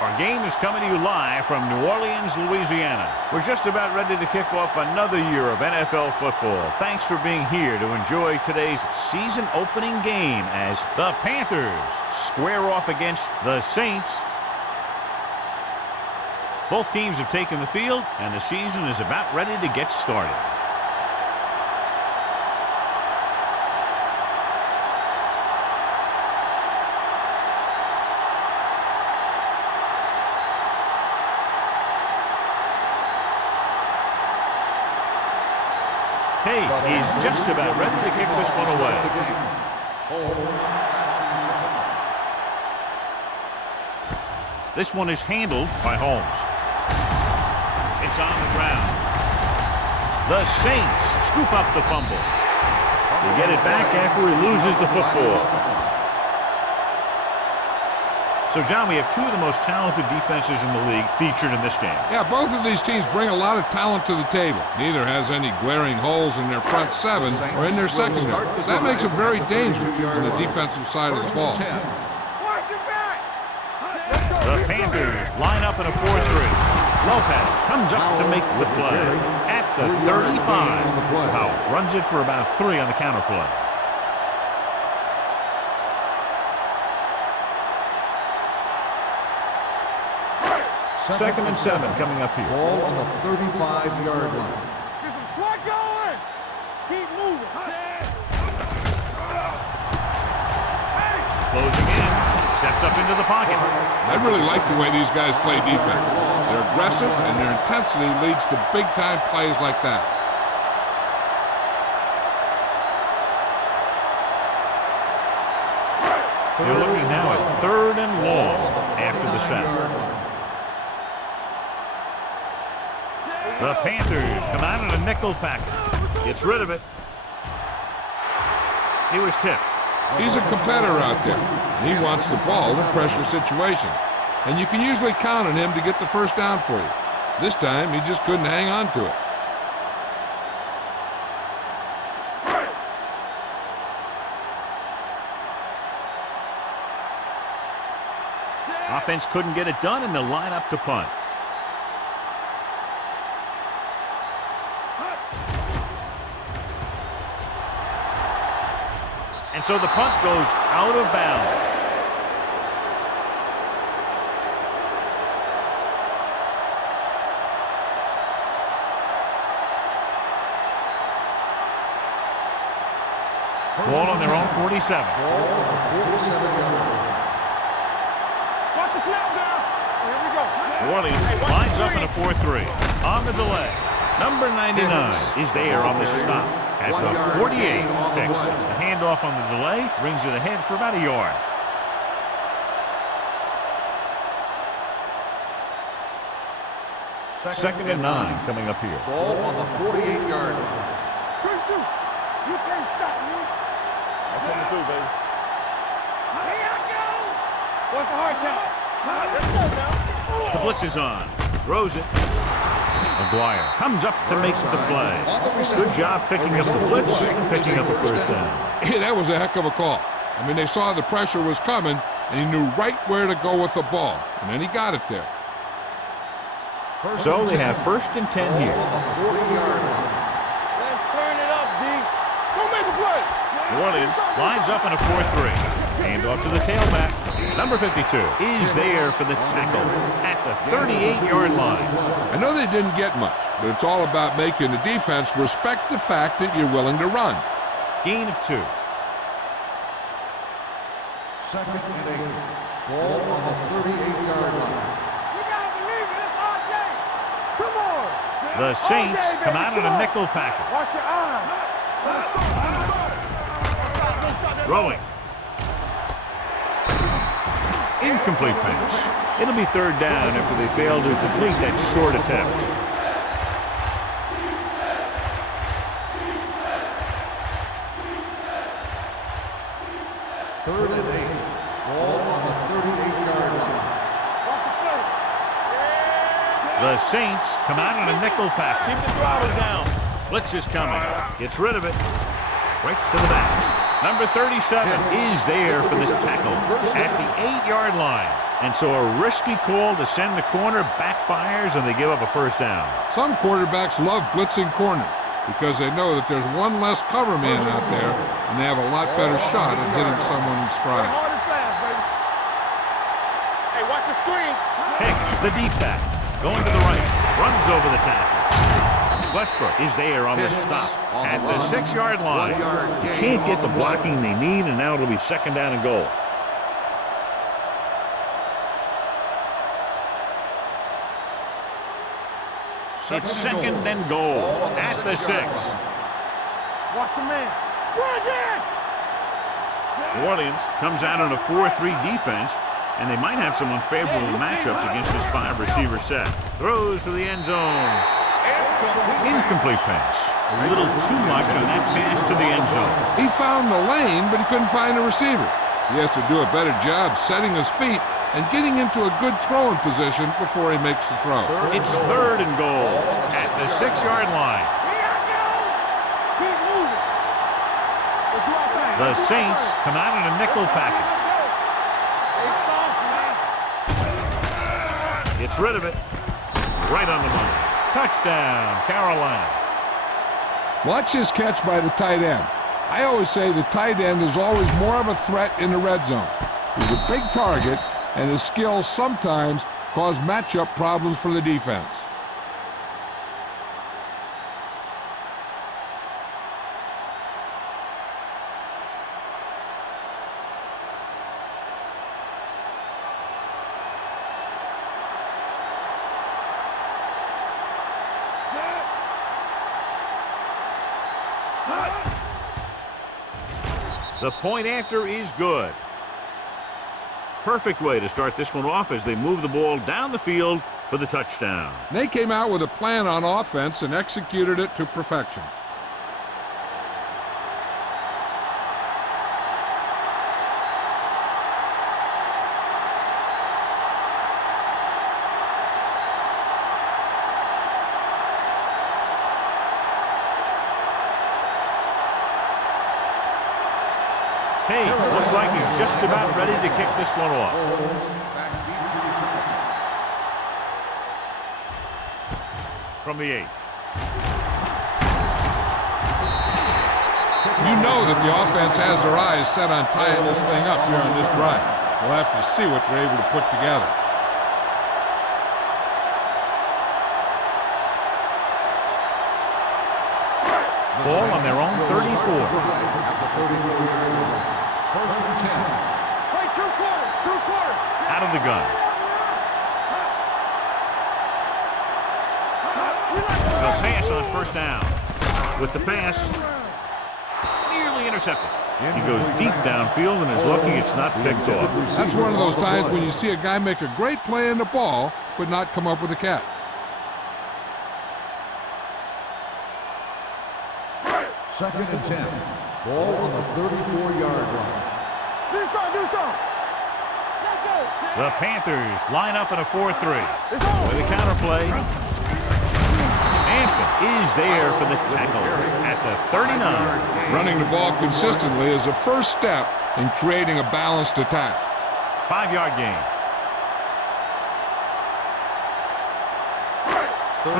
Our game is coming to you live from New Orleans, Louisiana. We're just about ready to kick off another year of NFL football. Thanks for being here to enjoy today's season opening game as the Panthers square off against the Saints. Both teams have taken the field, and the season is about ready to get started. He's just about ready to kick this one away. This one is handled by Holmes. It's on the ground. The Saints scoop up the fumble. They get it back after he loses the football. So, John, we have two of the most talented defenses in the league featured in this game. Yeah, both of these teams bring a lot of talent to the table. Neither has any glaring holes in their front seven or in their secondary. That makes it very dangerous on the defensive side of the ball. The Panthers line up in a 4-3. Lopez comes up to make the play at the 35. Powell runs it for about 3 on the counter play. Second and 7 coming up here. Ball on the 35-yard line. Get some slot going. Keep moving. Closing in. Steps up into the pocket. I really like the way these guys play defense. They're aggressive, and their intensity leads to big-time plays like that. They're looking now at 3rd and long after the set. The Panthers come out in a nickel package. Gets rid of it. He was tipped. He's a competitor out there. And he wants the ball in pressure situations. And you can usually count on him to get the first down for you. This time, he just couldn't hang on to it. Offense couldn't get it done, and they'll line up to punt. And so the punt goes out of bounds. Ball on their own 47. Ball on the 47-yard line. Watch the snap down. Here we go. New Orleans lines up in a 4-3. On the delay, number 99 is there on the stop at the 48. It's the handoff on the delay, brings it ahead for about a yard. Second and 9 coming up here. Ball on the 48-yard line. Christian, you can't stop me. That's what we do, baby. Here I go. What's the hard count? Let's go now. The blitz is on. Throws it. McGuire comes up to make the play. Good job picking up the blitz and picking up the first down. Hey, that was a heck of a call. I mean, they saw the pressure was coming, and he knew right where to go with the ball. And then he got it there. So they have 1st and 10 here. On the 40-yard line. Let's turn it up, D. Go make the play. New Orleans lines up in a 4-3. Hand off to the tailback. Number 52 is there for the tackle at the 38-yard line. I know they didn't get much, but it's all about making the defense respect the fact that you're willing to run. Gain of 2. Second and 8. Ball on the 38-yard line. You gotta believe it. It's RJ. Come on. The Saints come out in a nickel package. Watch your eyes. Throwing. Incomplete pass. It'll be third down after they fail to complete that short attempt. Third and 8. Ball on the 38-yard line. The Saints come out in a nickel package. Keep the throttle down. Blitz is coming. Gets rid of it. Right to the back. Number 37 is there for the tackle at the 8-yard line. And so a risky call to send the corner backfires, and they give up a first down. Some quarterbacks love blitzing corner because they know that there's one less cover man out there, and they have a lot better shot at hitting someone in stride. Hard and fast, baby. Hey, watch the screen. Hicks, the deep back, going to the right, runs over the tackle. Westbrook is there on the stop at the 6-yard line. Can't get the blocking they need, and now it'll be second down and goal. It's second and goal at the 6. Watch a man. Run again. New Orleans comes out on a 4-3 defense, and they might have some unfavorable matchups against this 5-receiver set. Throws to the end zone. Incomplete pass. A little too much on that pass to the end zone. He found the lane, but he couldn't find a receiver. He has to do a better job setting his feet and getting into a good throwing position before he makes the throw. It's third and goal at the 6-yard line. Keep moving. Let's do our thing. The Saints come out in a nickel package. Hey, soft, man. Gets rid of it. Right on the money. Touchdown, Carolina. Watch his catch by the tight end. I always say the tight end is always more of a threat in the red zone. He's a big target, and his skills sometimes cause matchup problems for the defense. The point after is good. Perfect way to start this one off as they move the ball down the field for the touchdown. They came out with a plan on offense and executed it to perfection. Page looks like he's just about ready to kick this one off. From the 8. You know that the offense has their eyes set on tying this thing up here on this drive. We'll have to see what they're able to put together. Ball on their own 34. First and 10. Play 2 quarters. 2 quarters. Out of the gun. The pass on first down. With the pass, nearly intercepted. He goes deep downfield and is lucky it's not picked off. That's one of those times when you see a guy make a great play in the ball, but not come up with a catch. Second and 10. Ball on the 34-yard line. Do something. Let's go. The Panthers line up in a 4-3. It's on. With a counterplay. Hampton is there for the tackle at the 39. Running the ball consistently is the first step in creating a balanced attack. 5-yard gain.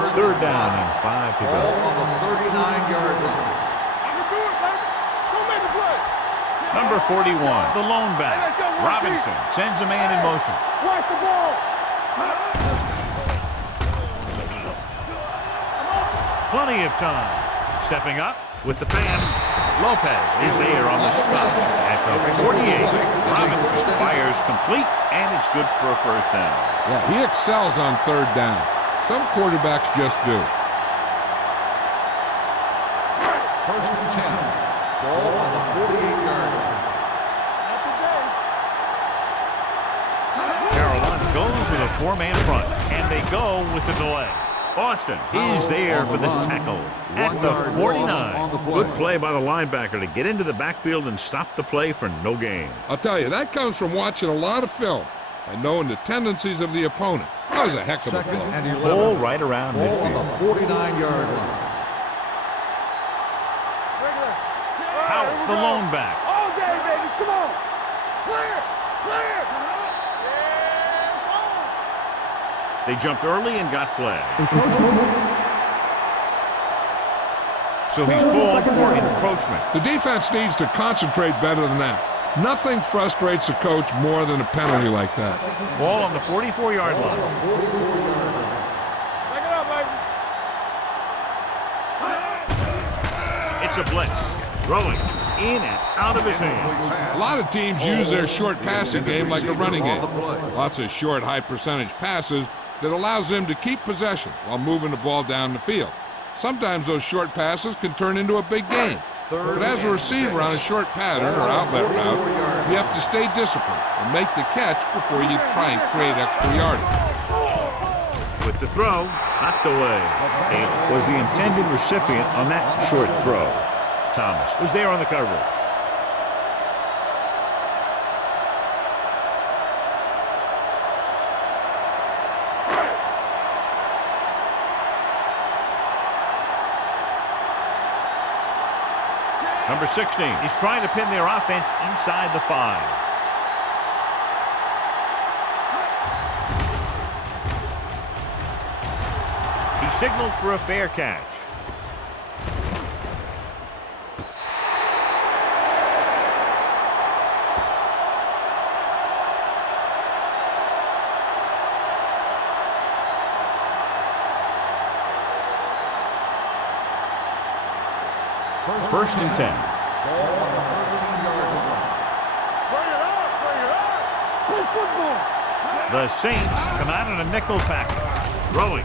It's third down and 5 to Ball go. on the 39-yard line. I can do it, baby. Don't make the play. Number 41, the lone back. Robinson sends a man in motion. Watch the ball. Plenty of time. Stepping up with the pass. Lopez is there on the stop at the 48. Robinson fires complete, and it's good for a first down. Yeah, he excels on third down. Some quarterbacks just do. First and 10. Ball on the 48-yard line. Carolina goes with a four-man front, and they go with the delay. Austin is there for the tackle at the 49. Good play by the linebacker to get into the backfield and stop the play for no gain. I'll tell you, that comes from watching a lot of film and knowing the tendencies of the opponent. That was a heck of a Second blow. and 11. Ball right around Ball on midfield. the 49-yard line. Howell, the lone back. All day, baby. Come on. Clear. Clear. They jumped early and got flagged. So he's called for encroachment. The defense needs to concentrate better than that. Nothing frustrates a coach more than a penalty like that. Ball on the 44-yard line. Back it up, baby. It's a blitz. Throwing in and out of his hands. A lot of teams use their short passing game like a running game. Lots of short, high-percentage passes that allows them to keep possession while moving the ball down the field. Sometimes those short passes can turn into a big game. But as a receiver on a short pattern or outlet route, you have to stay disciplined and make the catch before you try and create extra yardage. With the throw, knocked away. It was the intended recipient on that short throw. Thomas was there on the coverage. Number 16 is trying to pin their offense inside the 5. He signals for a fair catch. First and 10. Ball on the 13-yard line. Bring it up. Bring it up. Play football. The Saints come out in a nickel package. Throwing.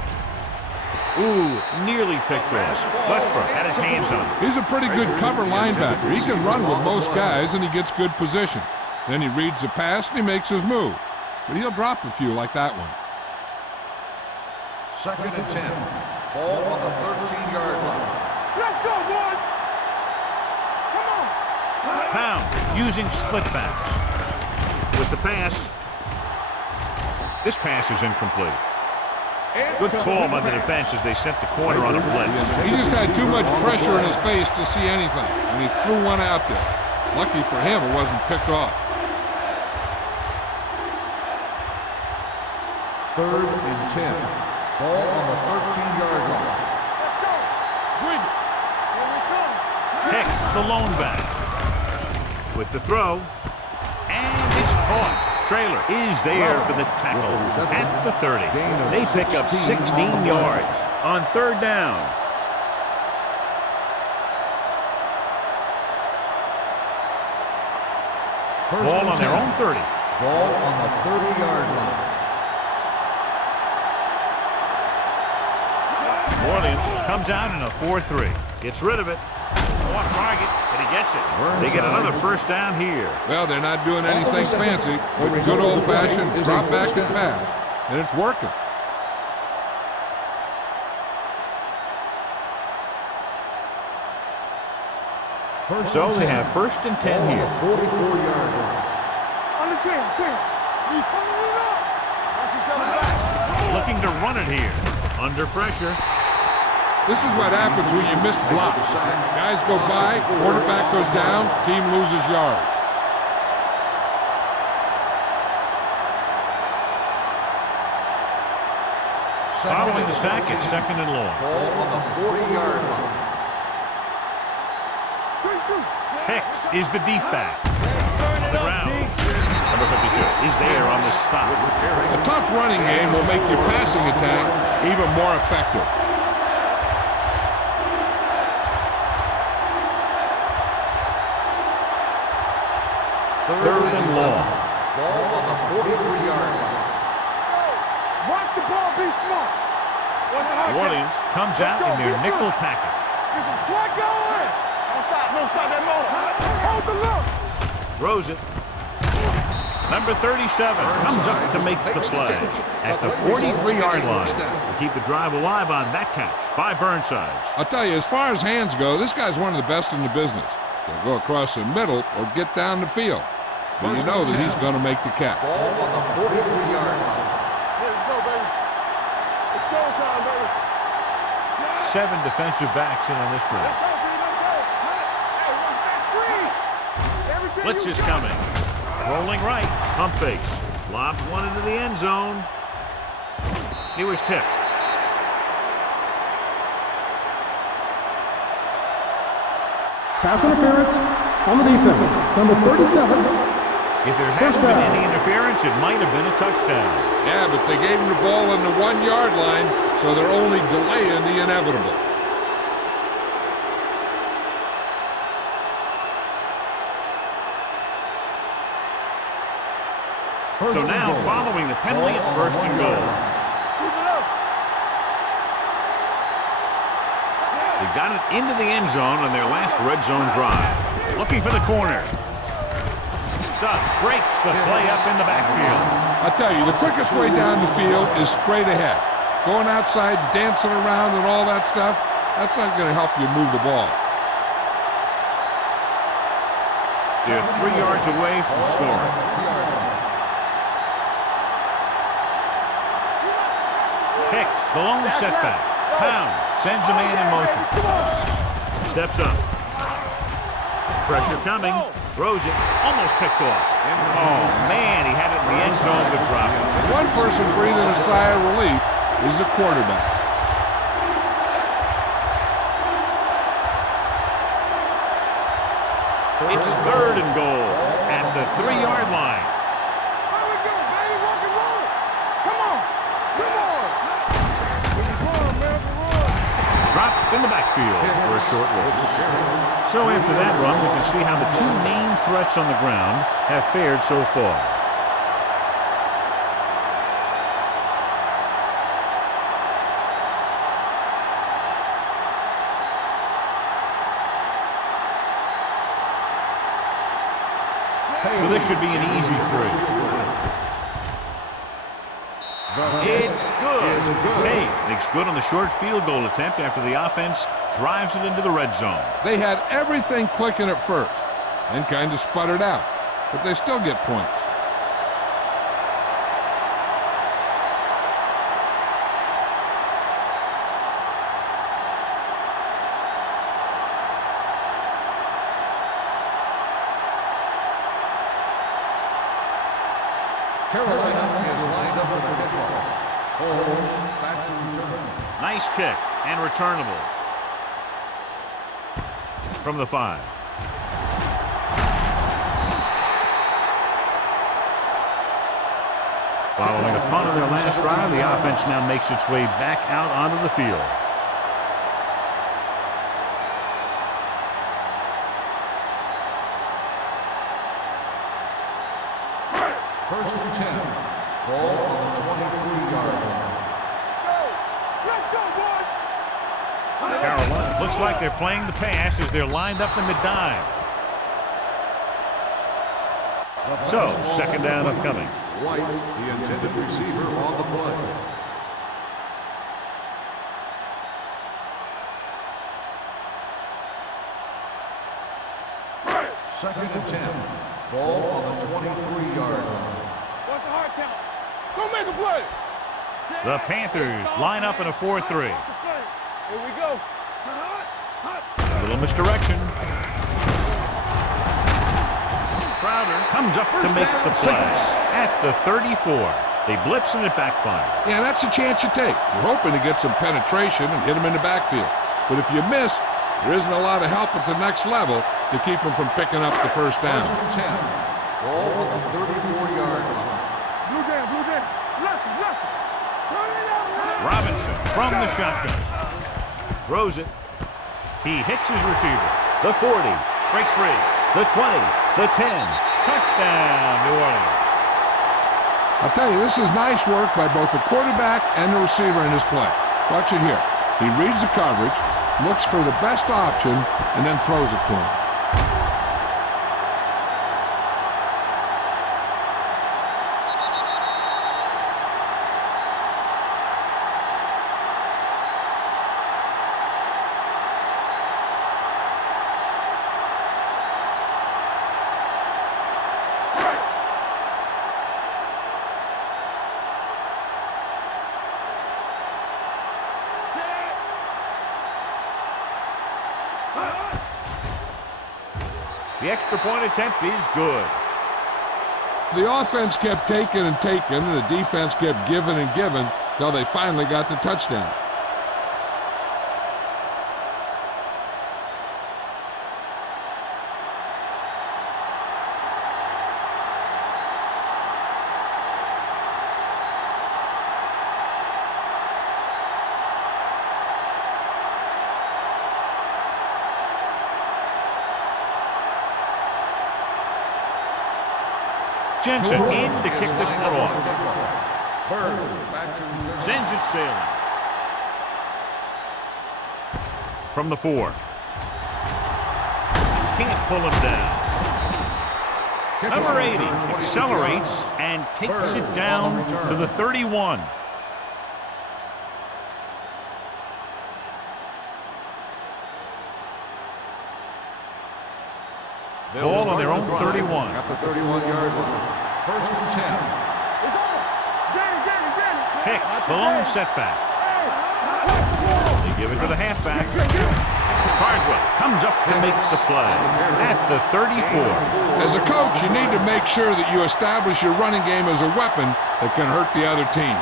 Ooh, nearly picked off. Westbrook had his hands on it. He's a pretty good cover linebacker. He can run with most guys, and he gets good position. Then he reads the pass, and he makes his move. But he'll drop a few like that one. Second and 10. Ball on the 13-yard line. Let's go, boys. Pound using split backs. With the pass. This pass is incomplete. Good call by the defense as they sent the corner on a blitz. He just had too much pressure in his face to see anything, and he threw one out there. Lucky for him, it wasn't picked off. Third and 10. Ball on the 13-yard line. Let's go. Bring it. Here we come. Hicks, the lone back. With the throw. And it's caught. Trailer is there for the tackle at the 30. They pick up 16 yards on third down. Ball on their own 30. Ball on the 30-yard line. New Orleans comes out in a 4-3. Gets rid of it. Off target, but he gets it. They get another first down here. Well, they're not doing anything fancy, but good old-fashioned drop back and pass, and it's working. So they have first and 10 here. 44-yard line. On the jam, clear. You turn it up. Watch each other back. Looking to run it here. Under pressure. This is what happens when you miss blocks. Guys go by, quarterback goes down, team loses yards. Following the sack, it's second and long. Ball on the 40-yard line. Hicks is the deep back. On the ground. Number 52 is there on the stop. A tough running game will make your passing attack even more effective. Third and long. Ball on the 43-yard line. Watch the ball, be smart. New Orleans comes out in their nickel package. Get some slack going. stop that motor. Hold the look. Throws it. Number 37 comes up to make the play at the 43-yard line. To keep the drive alive on that catch by Burnsides. I'll tell you, as far as hands go, this guy's one of the best in the business. He'll go across the middle or get down the field. But you know that he's going to make the catch. Ball on the 43-yard line. Let's go, baby. It's showtime, baby. 7 defensive backs in on this one. Let's go, B. Let's go. Hey, watch that screen. Everything Blitz you is got. coming. Rolling right. Pump fakes. Lobs one into the end zone. He was tipped. Pass interference on the defense. Number 37. If there hadn't been any interference, it might have been a touchdown. Yeah, but they gave him the ball on the 1-yard line, so they're only delaying the inevitable. So now, following the penalty, it's first and goal. They got it into the end zone on their last red zone drive. Looking for the corner. Stuff breaks the play up in the backfield. I tell you, the quickest way down the field is straight ahead. Going outside, dancing around and all that stuff, that's not going to help you move the ball. They're 3 yards away from scoring. Hicks, the lone setback. Pound sends a man in motion. Steps up. Pressure coming. Throws it. Almost picked off. Oh, man, he had it in the end zone but dropped it. One person breathing a sigh of relief is the quarterback. It's third and goal at the 3-yard line. There we go, baby. Rock and roll. Come on. Come on. Run, man. Run. Dropped in the backfield for a short loss. So after that run, we can see how the 2 main threats on the ground have fared so far. So this should be an easy 3. It's good. Page makes good on the short field goal attempt after the offense drives it into the red zone. They had everything clicking at first and kind of sputtered out, but they still get points. Carolina is lined up for the kickoff. Holmes back to return. Nice kick and returnable from the 5. Following a punt on their last drive, the offense now makes its way back out onto the field. First and 10. Ball on the 23-yard line. Let's go, boys. Carolina looks like they're playing the pass as they're lined up in the dime. So, second down upcoming. White, the intended receiver, on the play. Second and 10. Ball on the 23-yard line. What's the hard count? Go make a play. The Panthers line up in a 4-3. Here we go. A little misdirection. Crowder comes up to make the play at the 34. They blitz and it backfires. Yeah, that's a chance you take. You're hoping to get some penetration and hit him in the backfield. But if you miss, there isn't a lot of help at the next level to keep him from picking up the first down. First and 10. Ball on the 34-yard line. Blue down, blue down. Left, left. Turn it out. Robinson from the shotgun. Throws it. He hits his receiver. The 40. Breaks free. The 20. The 10. Touchdown, New Orleans. I'll tell you, this is nice work by both the quarterback and the receiver in this play. Watch it here. He reads the coverage, looks for the best option, and then throws it to him. The extra point attempt is good. The offense kept taking and taking, and the defense kept giving and giving until they finally got the touchdown. Jensen in to kick this one off. Sends it sailing. From the 4. Can't pull him down. Number 80 accelerates and takes it down to the 31. Ball on their own 31. At the 31-yard line. 1st and 10. It's over. Get it. Hicks, the lone setback. You give it to the halfback. Carswell comes up to make the play at the 34. As a coach, you need to make sure that you establish your running game as a weapon that can hurt the other team.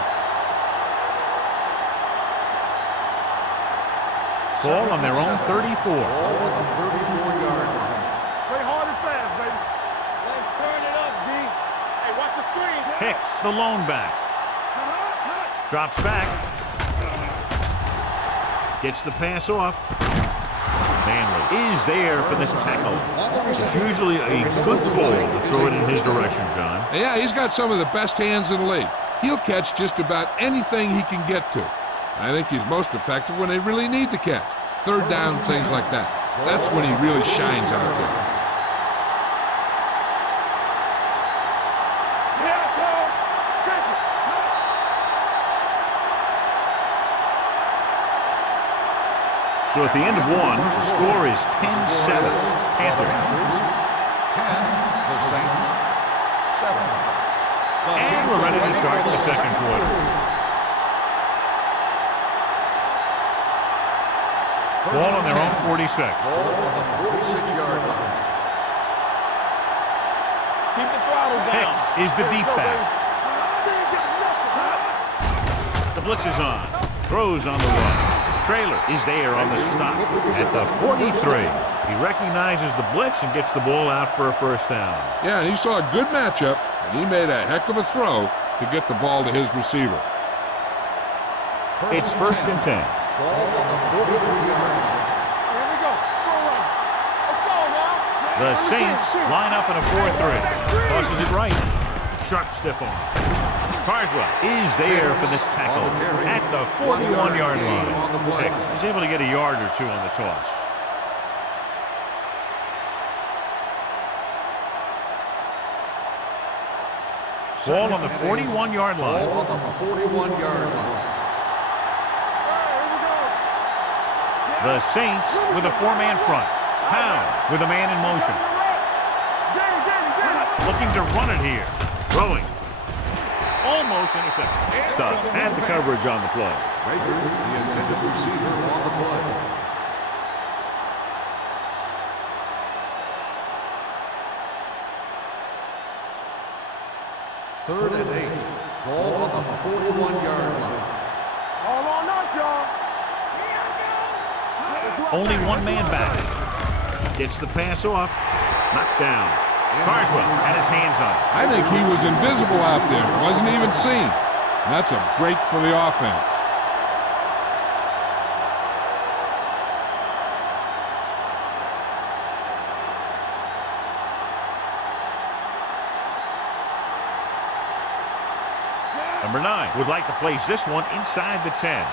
Ball on their own 34. Ball on the 34-yard line. Play hard and fast, baby. Let's turn it up, D. Hey, watch the screen. Hicks, the lone back. Drops back. Gets the pass off. Manley is there for the tackle. It's usually a good call to throw it in his direction, John. Yeah, he's got some of the best hands in the league. He'll catch just about anything he can get to. I think he's most effective when they really need to catch. 3rd down, things like that. That's when he really shines out there. So at the end of 1, the score is 10-7. Panthers. 10, the Saints. 7. And we're ready to start the second quarter. Ball on their own 46. Ball on the 46-yard line. Keep the throttle down. Hicks is the deep back. The blitz is on. Throws on the run. Trailer is there on the stop at the 43. He recognizes the blitz and gets the ball out for a 1st down. Yeah, and he saw a good matchup, and he made a heck of a throw to get the ball to his receiver. It's 1st and 10. Ball on the 43-yard line. Here we go. Slow run. Let's go now. The Saints line up in a 4-3. Tosses it right. Sharp stiff on. Carswell is there for the tackle at the 41-yard line. Hicks is able to get a yard or 2 on the toss. Ball on the 41-yard line. Ball on the 41-yard line. The Saints with a 4-man front. Pounds with a man in motion. Looking to run it here. Throwing. Almost intercepted. Stubbs had the coverage on the play. Baker, the intended receiver on the play. Third and 8. Ball on the 41-yard line. All on us, y'all. Only 1 man back. Gets the pass off. Knocked down. Carswell had his hands on it. I think he was invisible out there. Wasn't even seen. And that's a break for the offense. Number 9 would like to place this one inside the 10.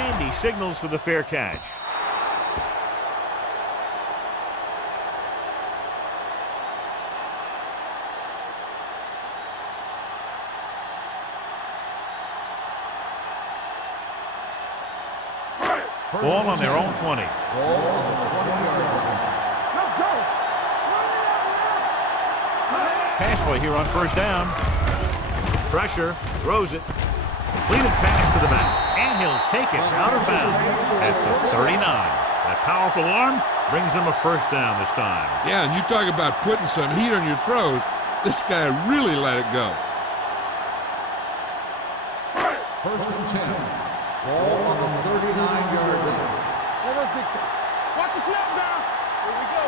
And he signals for the fair catch. Ball on their own 20. Ball on the 20-yard line. Let's go. Pass play here on first down. Pressure, throws it. Completed pass to the back. And he'll take it out of bounds at the 39. That powerful arm brings them a first down this time. Yeah, and you talk about putting some heat on your throws. This guy really let it go. First and 10. Ball on the 39-yard line. Let us dictate. Watch the snap down. Here we go.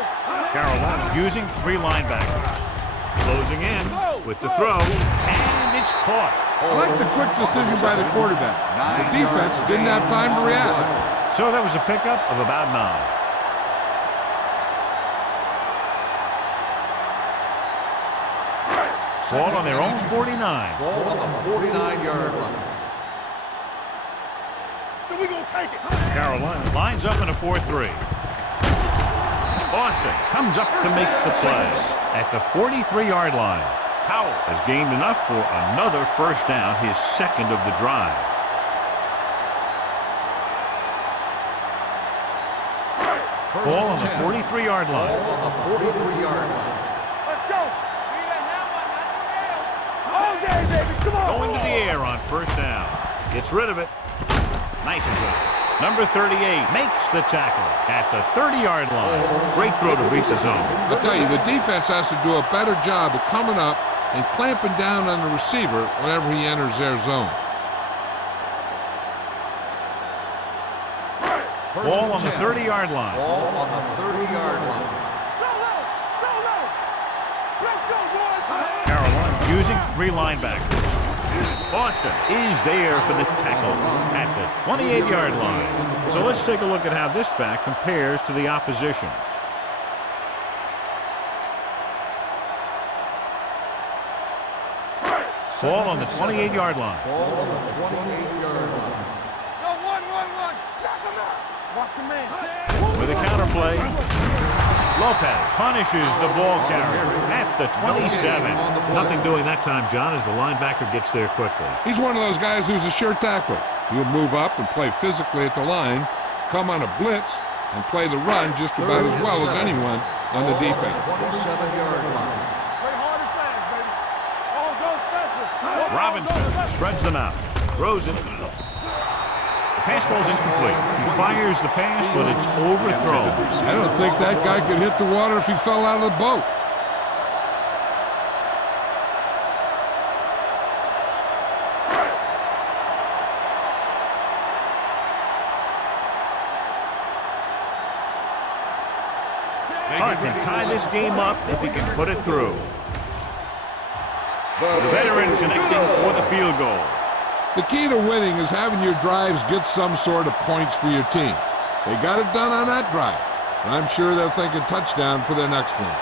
Carolina using 3 linebackers. Closing in with the throw. And it's caught. I like the quick decision by the quarterback. The defense didn't have time to react. So that was a pickup of about 9. Ball on their own 49. Ball on the 49-yard line. So we gonna take it. Carolina lines up in a 4-3. Boston comes up to make the play at the 43-yard line. Powell has gained enough for another first down, his second of the drive. Ball on the 43-yard line. Ball on the 43-yard line. Let's go. All day, baby. Come on. Going to the air on first down. Gets rid of it. Nice adjustment. Number 38 makes the tackle at the 30-yard line. Great throw to beat the zone. I'll tell you, the defense has to do a better job of coming up and clamping down on the receiver whenever he enters their zone. Ball on the 30-yard line. Ball on the 30-yard line. Solo. Solo. Let's go, boys. Carolina using 3 linebackers. Boston is there for the tackle at the 28-yard line. So let's take a look at how this back compares to the opposition. Ball on the 28-yard line. Ball on the 28-yard line. No, one. Knock him out. Watch your man. With a counterplay, Lopez punishes the ball carrier at the 27. Nothing doing that time, John, as the linebacker gets there quickly. He's one of those guys who's a sure tackler. He'll move up and play physically at the line, come on a blitz, and play the run just about as well as anyone on the defense. 27-yard line. Play hard and fast, baby. All go special. Robinson spreads them out, throws it. The pass ball's incomplete. He fires the pass, but it's overthrown. I don't think that guy could hit the water if he fell out of the boat. Clark can tie this game up if he can put it through. The veteran connecting for the field goal. The key to winning is having your drives get some sort of points for your team. They got it done on that drive, and I'm sure they're thinking touchdown for their next one.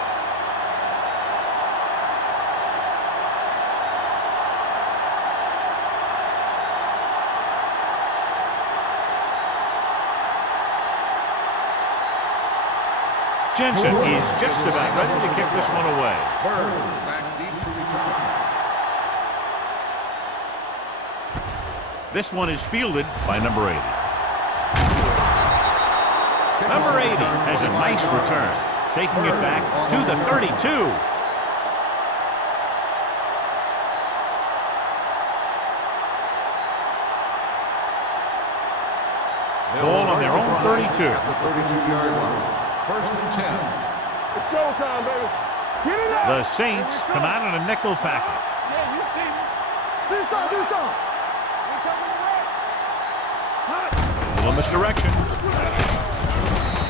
Jensen is just about ready to kick this one away. Bird back deep to return. This one is fielded by number 80. Number 80 has a nice return, taking it back to the 32. Ball on their own 32. At the 32-yard line. First and 10. It's showtime, baby. Get it up. The Saints come out in a nickel package. Yeah, you see me. Do something. Little misdirection.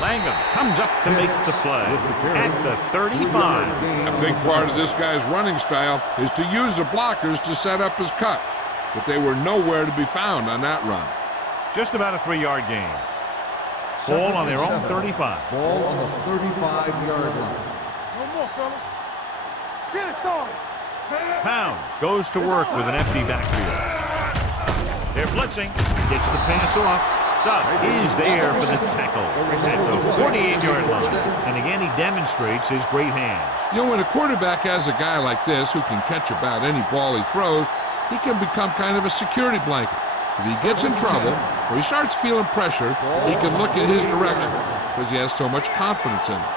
Langham comes up to make the play at the 35. A big part of this guy's running style is to use the blockers to set up his cut, but they were nowhere to be found on that run. Just about a 3-yard gain. Ball on their own 35. Ball on the 35-yard line. No more, fella. Get it started. Pounds goes to work with an empty backfield. They're blitzing. Gets the pass off. Stubb is there for the tackle at the 48-yard line. And again, he demonstrates his great hands. You know, when a quarterback has a guy like this who can catch about any ball he throws, he can become kind of a security blanket. If he gets in trouble or he starts feeling pressure, he can look in his direction because he has so much confidence in him.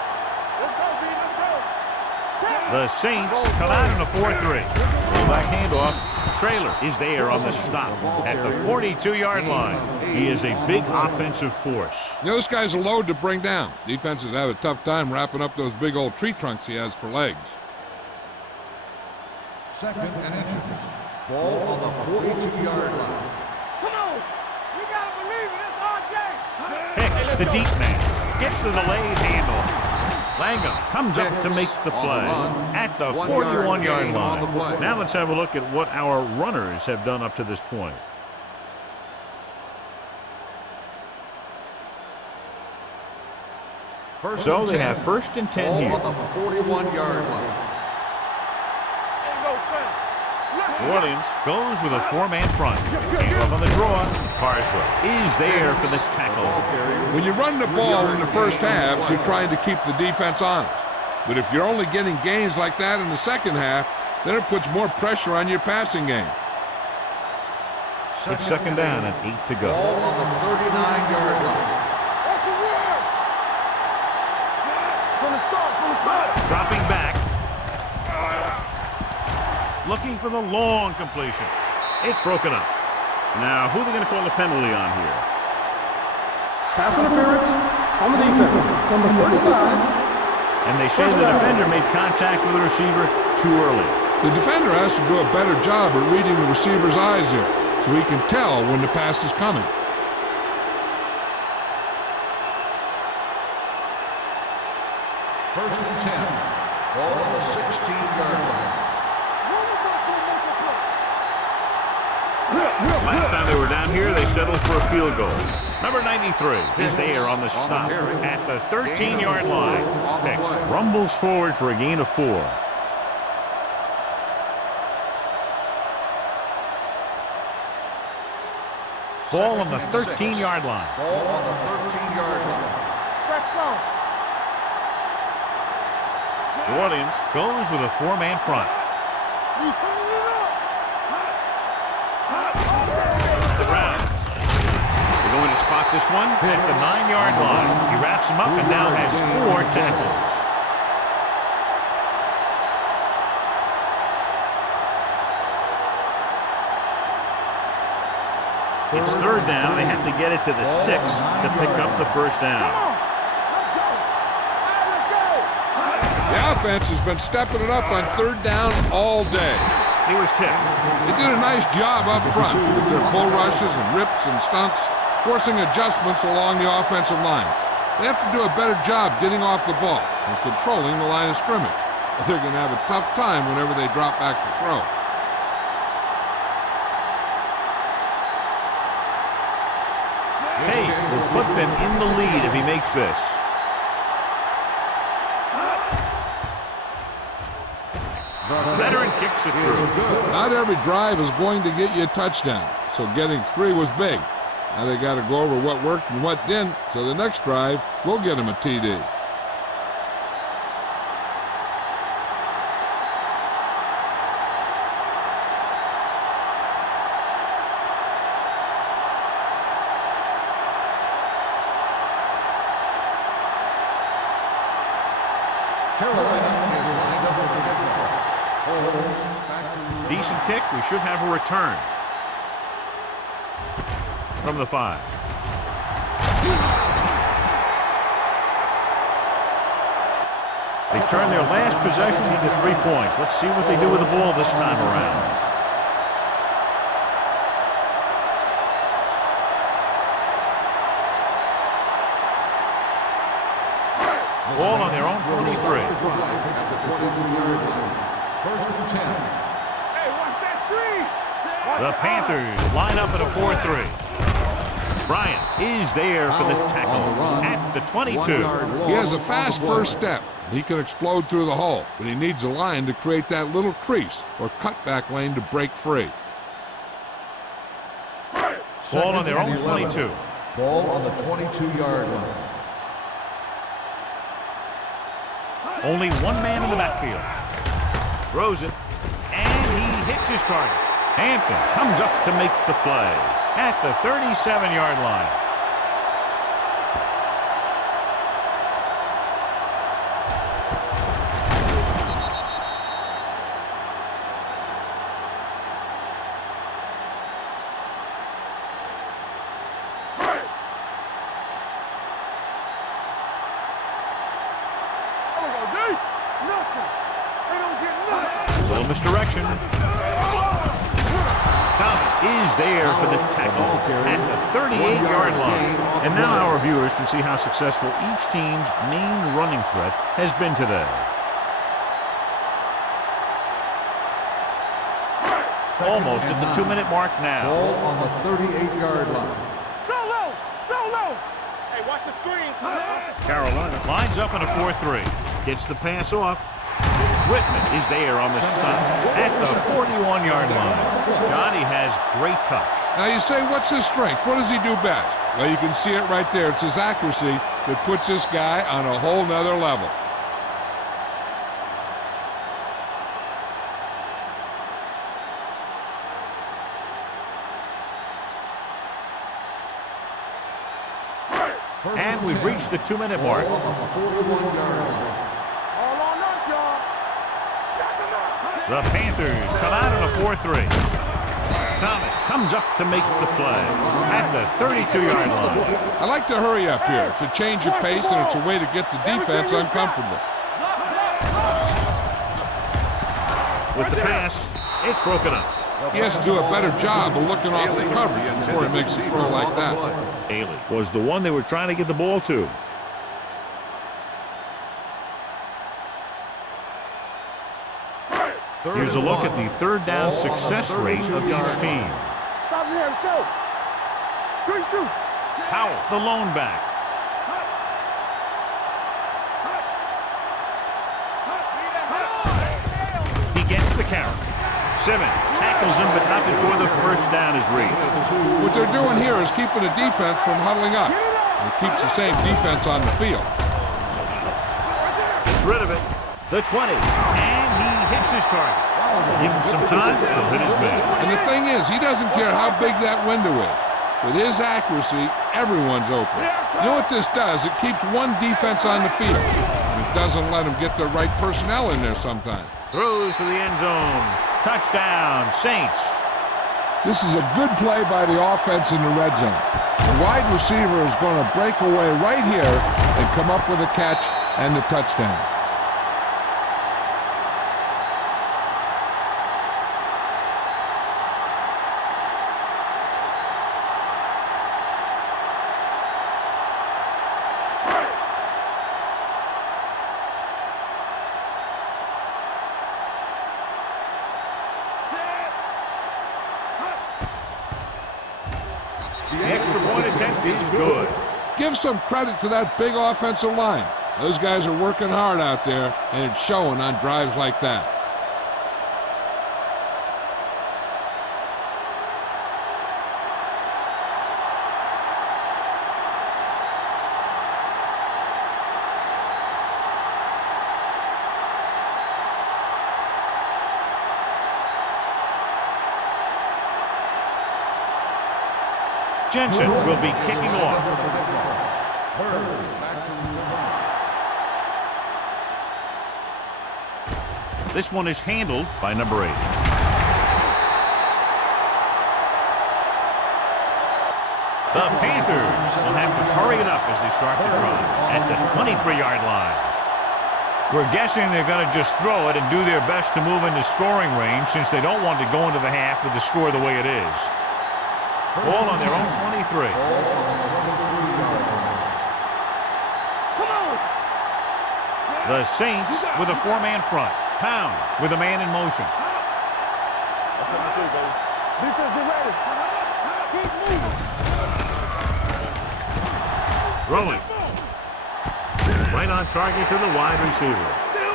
The Saints come out in a 4-3. Fullback handoff. Traylor is there on the stop at the 42-yard line. He is a big offensive force. You know, this guy's a load to bring down. Defenses have a tough time wrapping up those big old tree trunks he has for legs. 2nd and inches. Ball on the 42-yard line. Come on. You got to believe it. It's RJ. Hicks, the deep man, gets the delayed handoff. Langham comes up to make the play at the 41-yard line. Now let's have a look at what our runners have done up to this point. So they have 1st and 10 here. On the 41-yard line. New Orleans goes with a 4-man front. Handoff on the draw. Carswell is there for the tackle. When you run the ball in the first half, you're trying to keep the defense honest. But if you're only getting gains like that in the second half, then it puts more pressure on your passing game. It's 2nd down and 8 to go. Ball on the 39-yard line. From the start. Dropping back. Looking for the long completion. It's broken up. Now, who are they going to call a penalty on here? Pass interference on the defense. Number 35. And they say the defender made contact with the receiver too early. The defender has to do a better job at reading the receiver's eyes here, so he can tell when the pass is coming. First and 10. Ball on the 16-yard line. Last time they were down here, they settled for a field goal. Number 93 is there on the stop at the 13-yard line. Hicks rumbles forward for a gain of 4. Ball on the 13-yard line. Ball on the 13-yard line. Let's go. New Orleans goes with a 4-man front. You turn it up. The Browns. They're going to spot this one at the 9-yard line. He wraps him up and now has 4 tackles. It's 3rd down. They have to get it to the 6 to pick up the 1st down. The offense has been stepping it up on 3rd down all day. He was tipped. They did a nice job up front with their bull rushes and rips and stunts, forcing adjustments along the offensive line. They have to do a better job getting off the ball and controlling the line of scrimmage. They're going to have a tough time whenever they drop back to throw. Page will put them in the lead if he makes this. Veteran kicks it through. Not every drive is going to get you a touchdown, so getting 3 was big. Now they got to go over what worked and what didn't, so the next drive will get them a TD. Decent kick. We should have a return from the 5. They turn their last possession into 3 points. Let's see what they do with the ball this time around. Ball on their own 23. First and 10. Hey, watch that screen. The Panthers line up at a 4-3. Bryant is there for the tackle at the 22. He has a fast first step. He can explode through the hole, but he needs a line to create that little crease or cutback lane to break free. Ball on their own 22. Ball on the 22-yard line. Only one man in the backfield. Throws it, and he hits his target. Hampton comes up to make the play at the 37-yard line. A little misdirection. Thomas is there for the tackle at the 38-yard line. And now our viewers can see how successful each team's main running threat has been today. Almost at the 2-minute mark now. Ball on the 38-yard line. Solo! Solo! Hey, watch the screen. Carolina lines up in a 4-3. Gets the pass off. Whitman is there on the stop at the 41-yard line. Johnny has great touch. Now you say, what's his strength? What does he do best? Well, you can see it right there. It's his accuracy that puts this guy on a whole nother level. And we've reached the 2-minute mark. Ball on the 41-yard line. All on us, y'all. Back 'em up. The Panthers come out in a 4-3. Thomas comes up to make the play at the 32-yard line. I like to hurry up here. It's a change of pace, and it's a way to get the defense uncomfortable. With the pass, it's broken up. He has to do a better job of looking off the coverage before he makes a throw like that. Haley was the one they were trying to get the ball to. Here's a look at the third down success rate of each team. Stop here, let's go. Good shoot. Howell, the lone back. He gets the carry. Simmons tackles him, but not before the first down is reached. What they're doing here is keeping the defense from huddling up. It keeps the same defense on the field. Gets rid of it. The 20. And he hits his target. Give him some time, he'll hit his man. And the thing is, he doesn't care how big that window is. With his accuracy, everyone's open. You know what this does? It keeps one defense on the field. And it doesn't let them get the right personnel in there sometimes. Throws to the end zone. Touchdown, Saints. This is a good play by the offense in the red zone. The wide receiver is going to break away right here and come up with a catch and the touchdown. The extra point attempt is good. Give some credit to that big offensive line. Those guys are working hard out there, and it's showing on drives like that. Jensen will be kicking off. This one is handled by number 8. The Panthers will have to hurry it up as they start the drive at the 23-yard line. We're guessing they're going to just throw it and do their best to move into scoring range since they don't want to go into the half with the score the way it is. Ball on their own 23. Come on. The Saints with a 4-man front. Pounds with a man in motion. That's what we do, baby. Defense, get ready. Keep moving. Throwing. Right on target to the wide receiver.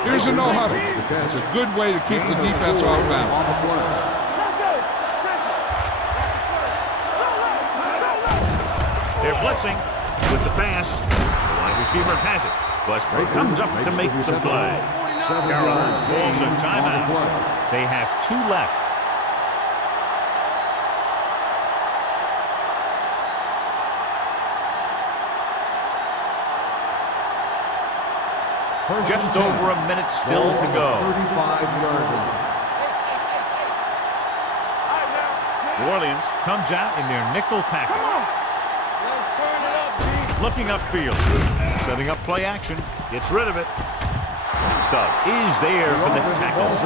Here's a no huddle. It's a good way to keep the defense off balance. They're blitzing with the pass. The wide receiver has it. Westbrook comes up to make the play. Carolina calls a timeout. They have 2 left. Just over a minute still to go. 35-yard line. New Orleans comes out in their nickel package. Looking upfield. Setting up play action. Gets rid of it. Stubb is there for the tackle.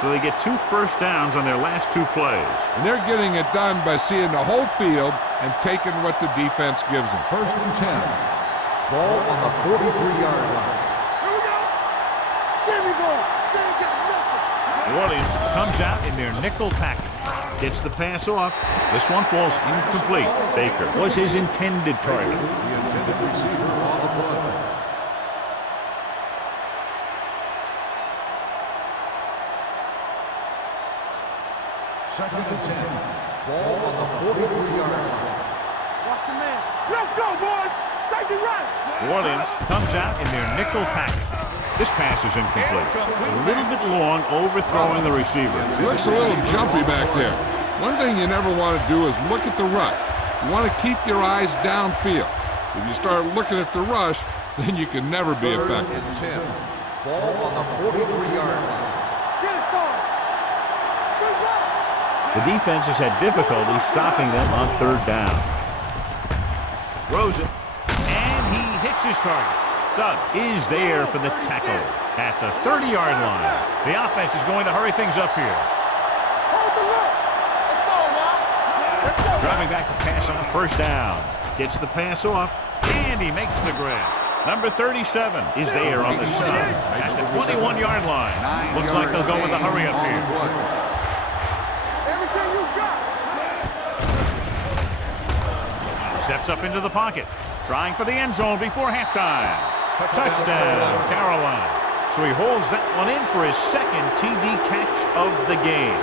So they get 2 first downs on their last 2 plays. And they're getting it done by seeing the whole field and taking what the defense gives them. 1st and 10. Ball on the 43-yard line. New Orleans comes out in their nickel package. Gets the pass off. This one falls incomplete. Baker was his intended target. The intended receiver on the play. Second and 10. Ball on the 43-yard line. Watch your man. Let's go, boys. Safety right. New Orleans comes out in their nickel package. This pass is incomplete. A little bit long, overthrowing the receiver. Looks a little jumpy back there. One thing you never want to do is look at the rush. You want to keep your eyes downfield. If you start looking at the rush, then you can never be effective. 3rd and 10. Ball on the 43-yard line. Get it, son. Good job. The defense has had difficulty stopping them on 3rd down. Throws it, and he hits his target. Stubbs is there for the tackle at the 30-yard line. The offense is going to hurry things up here. Hold the look. Let's go, man. Let's go. Driving back to pass on 1st down. Gets the pass off, and he makes the grab. Number 37 is there on the stop at the 21-yard line. Looks like they'll go with a hurry up here. Everything you got. Steps up into the pocket, trying for the end zone before halftime. Touchdown, Carolina. So he holds that one in for his 2nd TD catch of the game.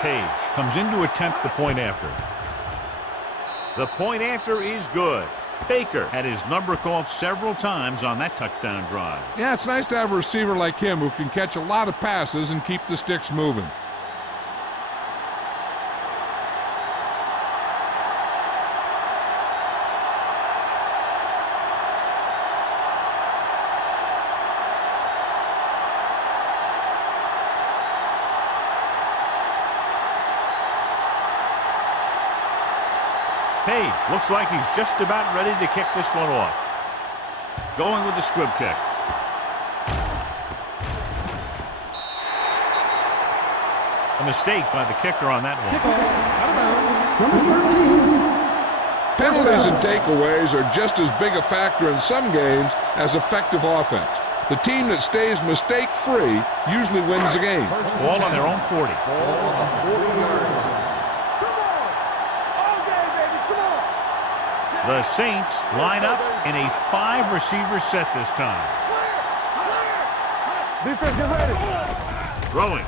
Page comes in to attempt the point after. The point after is good. Baker had his number called several times on that touchdown drive. Yeah, it's nice to have a receiver like him who can catch a lot of passes and keep the sticks moving. Page looks like he's just about ready to kick this one off. Going with the squib kick. A mistake by the kicker on that one. Number 13. Penalties and takeaways are just as big a factor in some games as effective offense. The team that stays mistake-free usually wins the game. Ball on their own 40. Ball on the 40-yard line. The Saints line up in a 5-receiver set this time. Defense, get ready. Throwing.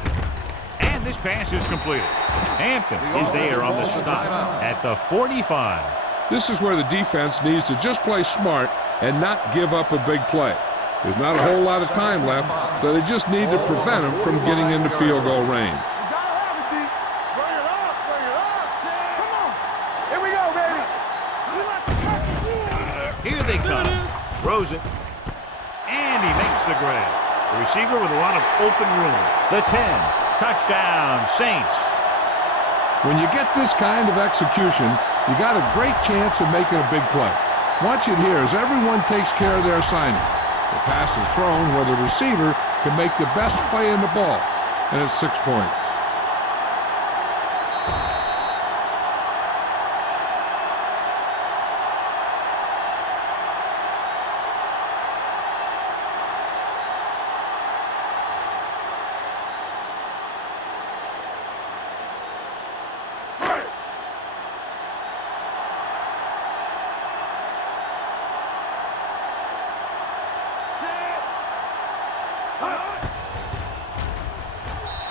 And this pass is completed. Hampton is there on the stop at the 45. This is where the defense needs to just play smart and not give up a big play. There's not a whole lot of time left, so they just need to prevent them from getting into field goal range. Here they come. Throws it. And he makes the grab. The receiver with a lot of open room. The 10. Touchdown, Saints. When you get this kind of execution, you got a great chance of making a big play. Watch it here as everyone takes care of their assignment. The pass is thrown where the receiver can make the best play in the ball, and it's 6 points.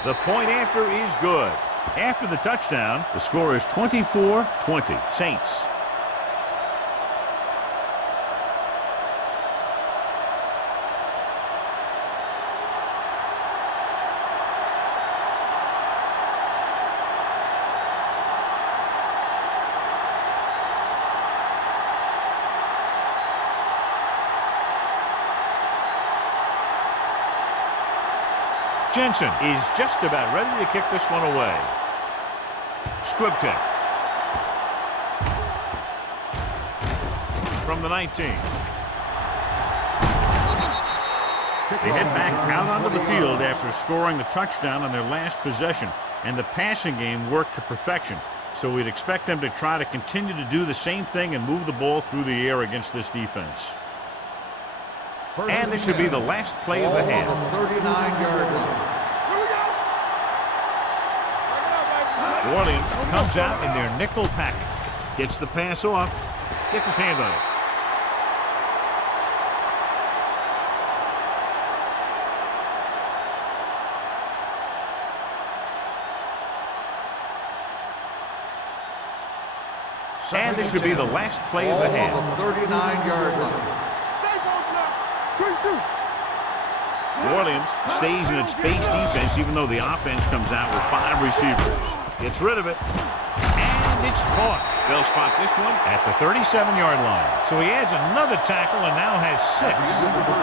The point after is good. After the touchdown, the score is 24-20, Saints. Jensen is just about ready to kick this one away. Squib kick. From the 19. They head back out onto the field after scoring the touchdown on their last possession, and the passing game worked to perfection. So we'd expect them to try to continue to do the same thing and move the ball through the air against this defense. And this should be the last play of the half. On the 39-yard line. New Orleans comes out in their nickel package. Gets the pass off. Gets his hand on it. And this should be the last play of the half. On the 39-yard line. New Orleans stays in its base defense even though the offense comes out with 5 receivers. Gets rid of it. And it's caught. They'll spot this one at the 37-yard line. So he adds another tackle and now has 6.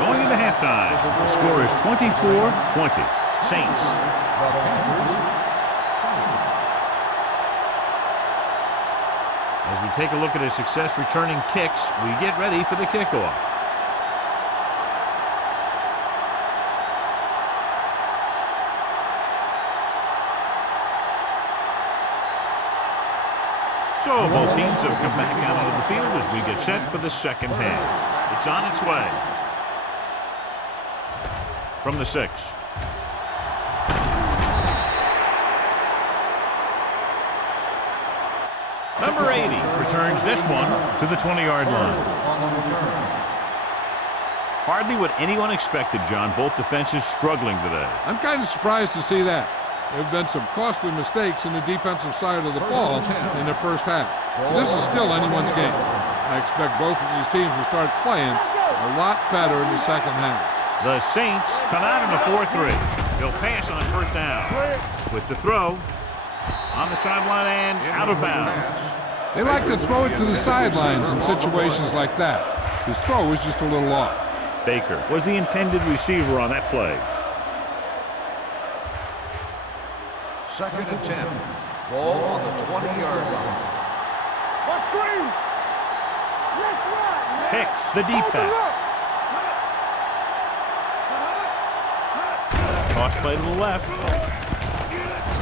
Going into halftime, the score is 24-20. Saints. As we take a look at his success returning kicks, we get ready for the kickoff. So both teams have come back out onto the field as we get set for the second half. It's on its way. From the 6. Number 80 returns this one to the 20-yard line. Hardly what anyone expected, John. Both defenses struggling today. I'm kind of surprised to see that. There have been some costly mistakes in the defensive side of the ball in the first half. But this is still anyone's game. I expect both of these teams to start playing a lot better in the second half. The Saints come out in a 4-3. They'll pass on first down. With the throw on the sideline and out of bounds. They like to throw it to the sidelines in situations like that. His throw was just a little off. Baker was the intended receiver on that play. 2nd and 10. Ball on the 20-yard line. What screen? Left, right. Hicks, the deep back. Toss play to the left.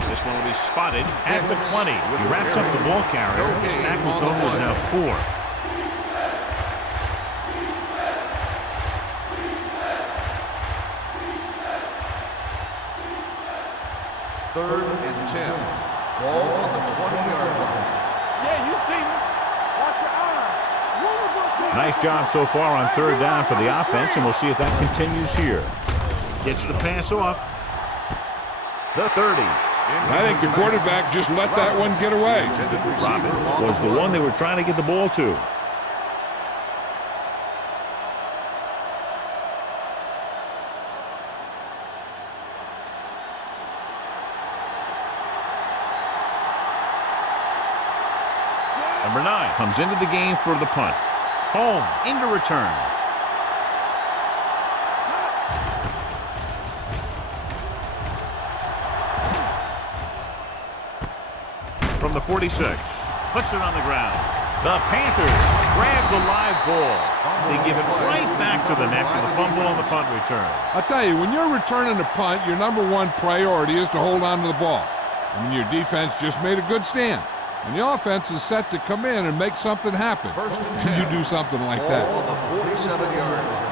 This one will be spotted at the 20. He wraps up the ball carrier. His tackle total is now 4. Third and 10. Ball on the 20-yard line. Yeah, you see me. Watch your eyes. Nice job so far on third down for the offense, and we'll see if that continues here. Gets the pass off. The 30. I think the quarterback just let that one get away. Robbins was the one they were trying to get the ball to. Number 9 comes into the game for the punt. Holmes into return. From the 46. Puts it on the ground. The Panthers grab the live ball. They give it right back to the net for the fumble on the punt return. I'll tell you, when you're returning a punt, your number one priority is to hold on to the ball. I mean, your defense just made a good stand. And the offense is set to come in and make something happen. Should you do something like that? On the 47-yard line.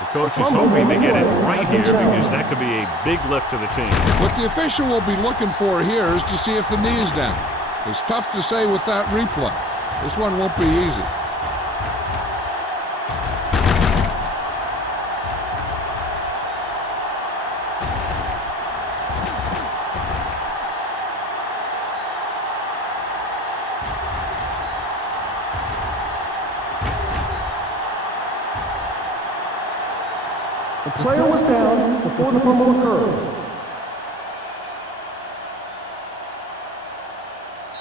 The coach is hoping they get it right here because that could be a big lift to the team. What the official will be looking for here is to see if the knee is down. It's tough to say with that replay. This one won't be easy. The player was down before the fumble occurred.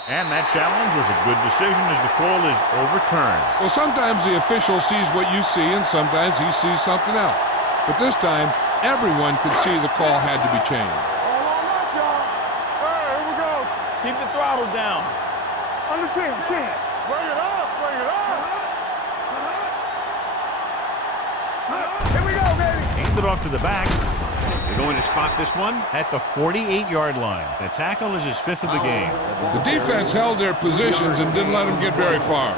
And that challenge was a good decision as the call is overturned. Well, sometimes the official sees what you see, and sometimes he sees something else. But this time, everyone could see the call had to be changed. All on us, y'all. All right, here we go. Keep the throttle down. Under 10, 10. Bring it up, bring it up. Here we go, baby. Aimed it off to the back. They're going to spot this one at the 48-yard line. The tackle is his 5th of the game. The defense held their positions and didn't let them get very far.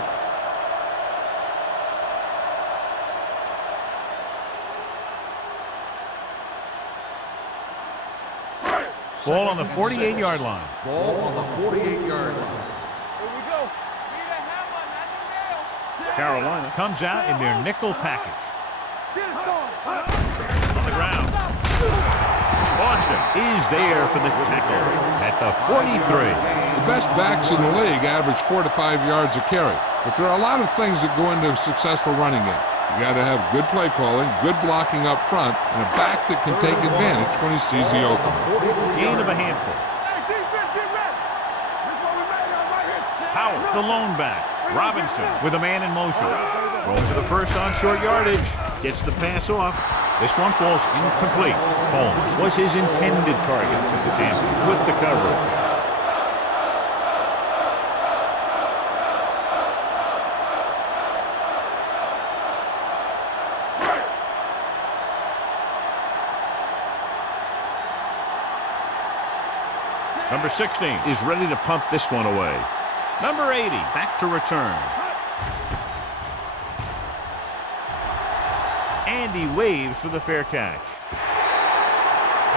Ball on the 48-yard line. Ball on the 48-yard line. Here we go. Carolina comes out in their nickel package. Get it started. On the ground. Boston is there for the tackle at the 43. The best backs in the league average 4 to 5 yards a carry. But there are a lot of things that go into a successful running game. You got to have good play calling, good blocking up front, and a back that can take advantage when he sees the opening. Gain of a handful. Hey, defense, get ready. This one we made on right here. Howard, the lone back. Robinson with a man in motion. Throw to the first on short yardage. Gets the pass off. This one falls incomplete. Holmes was his intended target and with the coverage. Number 16 is ready to pump this one away. Number 80 back to return. And he waves for the fair catch.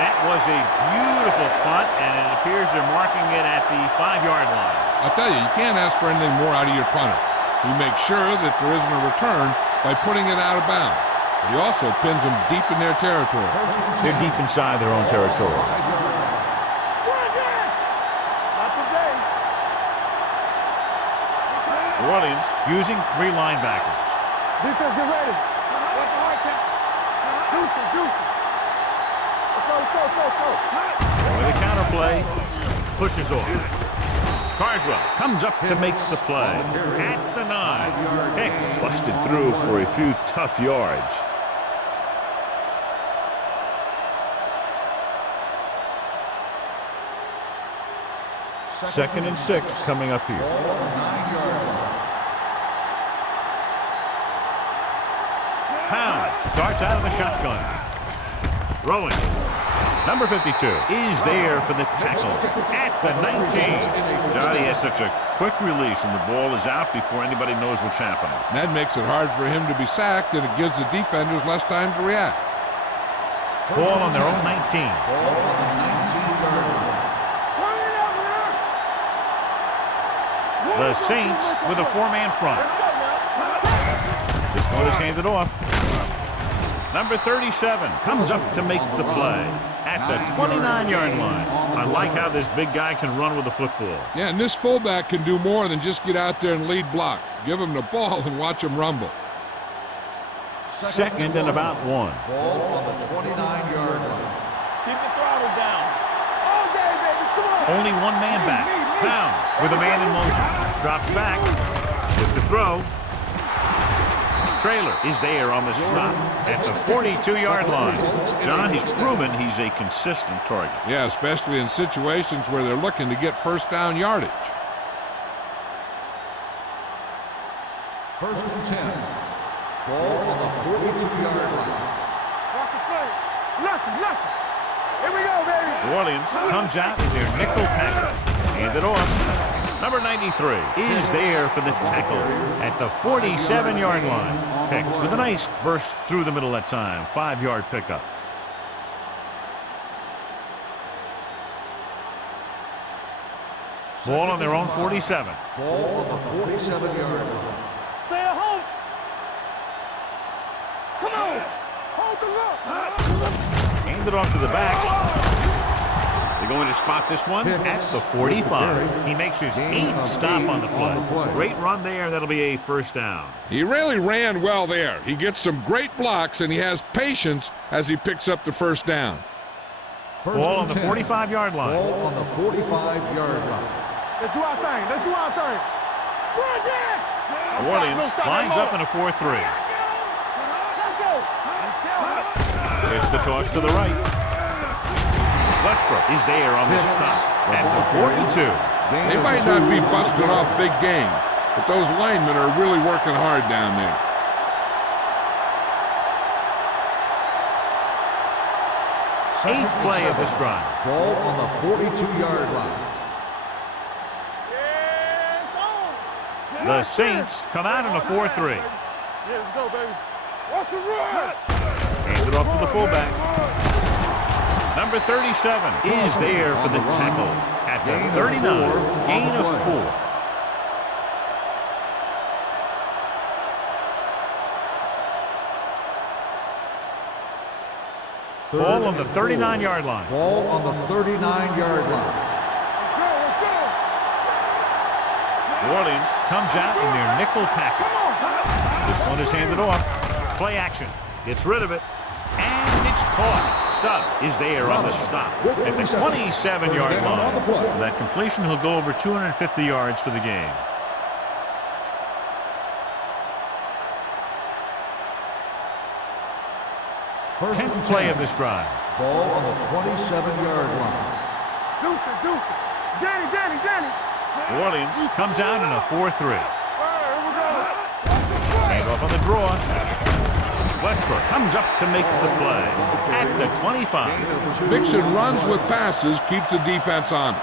That was a beautiful punt, and it appears they're marking it at the 5-yard line. I'll tell you, you can't ask for anything more out of your punter. He makes sure that there isn't a return by putting it out of bounds. But he also pins them deep in their territory. They're deep inside their own territory. New Orleans using 3 linebackers. Defense, get ready. Watch the hard count. Juicy, juicy. Let's go. With a counterplay, pushes off. Carswell comes up to make the play. At the 9. Hicks busted through for a few tough yards. Second and 6 coming up here. Pound starts out of the shotgun. Throwing. Number 52 is there for the tackle at the 19. Johnny has such a quick release and the ball is out before anybody knows what's happening. That makes it hard for him to be sacked, and it gives the defenders less time to react. Ball on their own 19. Ball on the 19-yard line. The Saints with a 4-man front. This one is handed off. Number 37 comes up to make the play at the 29-yard line. I like how this big guy can run with the football. Yeah, and this fullback can do more than just get out there and lead block. Give him the ball and watch him rumble. Second and about 1. Ball on the 29-yard line. Keep the throttle down. All day, baby. Come on. Only one man back. Pound with a man in motion. Drops back with the throw. Trailer is there on the stop at the 42-yard line. John, he's proven he's a consistent target. Yeah, especially in situations where they're looking to get first down yardage. First and 10. Ball on the 42-yard line. Watch the play. Nothing. Here we go, baby. New Orleans comes out in their nickel package. Hand it off. Number 93 is there for the tackle at the 47-yard line. Hicks with a nice burst through the middle that time. 5-yard pickup. Ball on their own 47. Ball on the 47-yard line. Stay at home. Come on. Hold the look. Hand it off to the back. They're going to spot this one at the 45. He makes his 8th stop on the play. Great run there. That'll be a first down. He really ran well there. He gets some great blocks, and he has patience as he picks up the first down. Ball on the 45-yard line. Ball on the 45-yard line. Let's do our thing. Let's do our thing. New Orleans lines up in a 4-3. Let's go. It's the toss to the right. Westbrook is there on this stop at the 42. They might not be busting off big game, but those linemen are really working hard down there. Second 8th play of this drive. Ball on the 42-yard line. The Saints come out in a 4-3. Yeah, let's go, baby. Watch the run. Hands it off to the fullback. Number 37 is there for the tackle at the 39. Gain of 4. Ball on the 39-yard line. Ball on the 39-yard line. Let's go. New Orleans comes out in their nickel package. This one is handed off. Play action. Gets rid of it. And it's caught. Stubbs is there on the stop at the 27-yard line. With that completion, he'll go over 250 yards for the game. First 10th play of this drive. Ball on the 27-yard line. Deuce it. Danny. New Orleans comes out in a 4-3. All right, here we go. Hand off on the draw. Westbrook comes up to make the play at the 25. Mixon runs with passes, keeps the defense honest.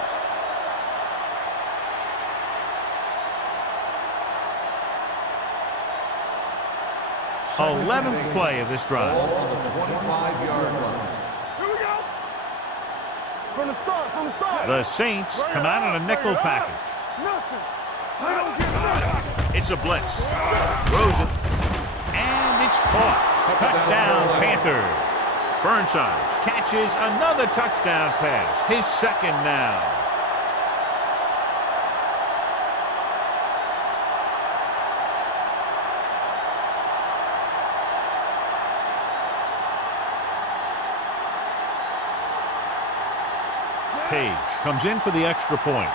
Ball. 11th play of this drive. Ball on the 25-yard line. Here we go. From the start. The Saints come out in a nickel package. Nothing. We don't get nothing. It's a blitz. Throws it. And it's caught. Touchdown, Panthers. Burnside catches another touchdown pass. His second now. Page comes in for the extra point.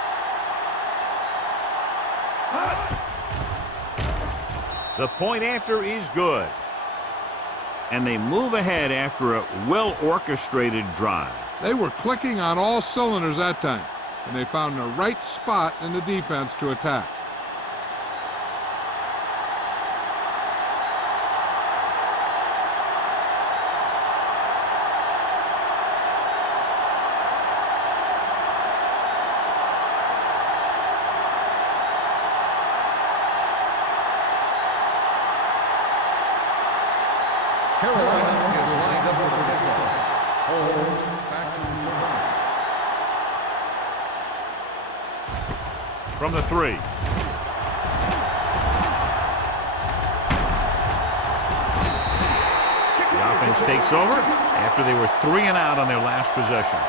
The point after is good. And they move ahead after a well-orchestrated drive. They were clicking on all cylinders that time, and they found the right spot in the defense to attack. Carolina is lined up for the kickoff. Holmes back to return. From the 3. The offense takes over after they were 3 and out on their last possession.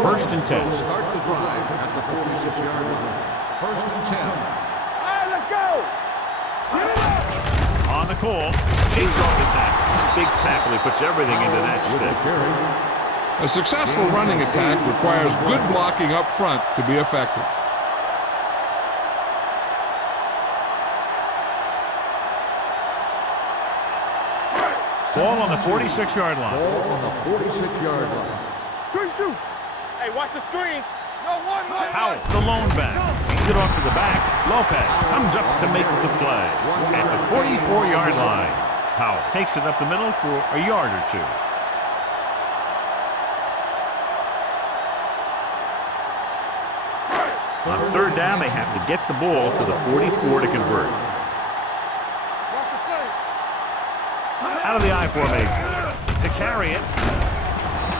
First and 10. Start the drive at the 46-yard line. First and 10. All right, let's go. On the call, shakes off the tackle. Big tackle. He puts everything into that stick. A successful running attack requires good blocking up front to be effective. Ball on the 46-yard line. Ball on the 46-yard line. Good shoot. Hey, watch the screen. No, one. Howell, the lone back. Hands it off to the back. Lopez comes up to make the play at the 44-yard line. Howell takes it up the middle for a yard or two. On third down, they have to get the ball to the 44 to convert. Out of the I formation. To carry it.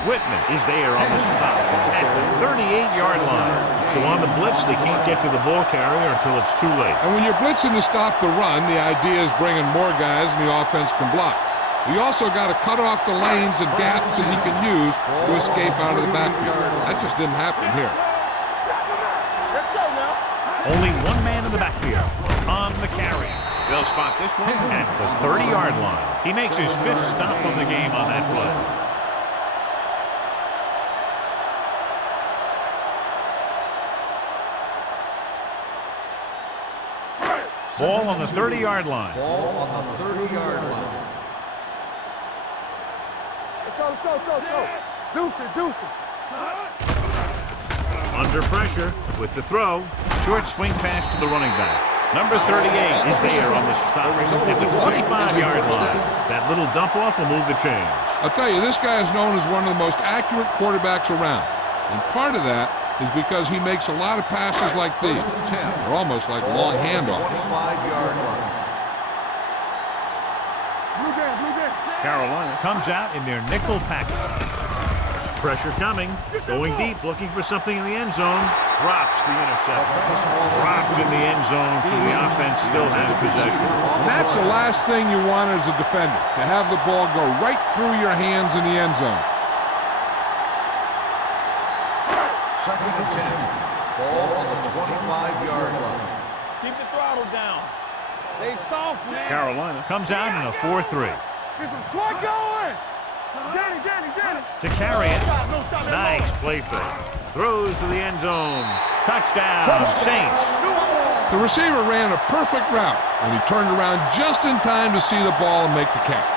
Whitman is there on the stop at the 38-yard line. So on the blitz, they can't get to the ball carrier until it's too late. And when you're blitzing to stop the run, the idea is bringing more guys and the offense can block. You also got to cut off the lanes and gaps that he can use to escape out of the backfield. That just didn't happen here. Let's go now. Only one man in the backfield on the carry. They'll spot this one at the 30-yard line. He makes his 5th stop of the game on that play. Ball on the 30-yard line. Ball on the 30-yard line. Let's go. Deuce it. Under pressure with the throw. Short swing pass to the running back. Number 38 is there on the stop at the 25-yard line. That little dump off will move the chains. I'll tell you, this guy is known as one of the most accurate quarterbacks around. And part of that is because he makes a lot of passes like these. They're almost like long handoffs. 25-yard line. Blue game. Carolina comes out in their nickel package. Pressure coming. Going deep, looking for something in the end zone. Drops the interception. Dropped in the end zone, so the offense still has possession. And that's the last thing you want as a defender, to have the ball go right through your hands in the end zone. 2nd and 10. Ball on the 25-yard line. Keep the throttle down. They soft, man. Carolina comes out in a 4-3. Get some swat going. Danny. To carry it. Nice play fake. Throws to the end zone. Touchdown, Saints. The receiver ran a perfect route, and he turned around just in time to see the ball and make the catch.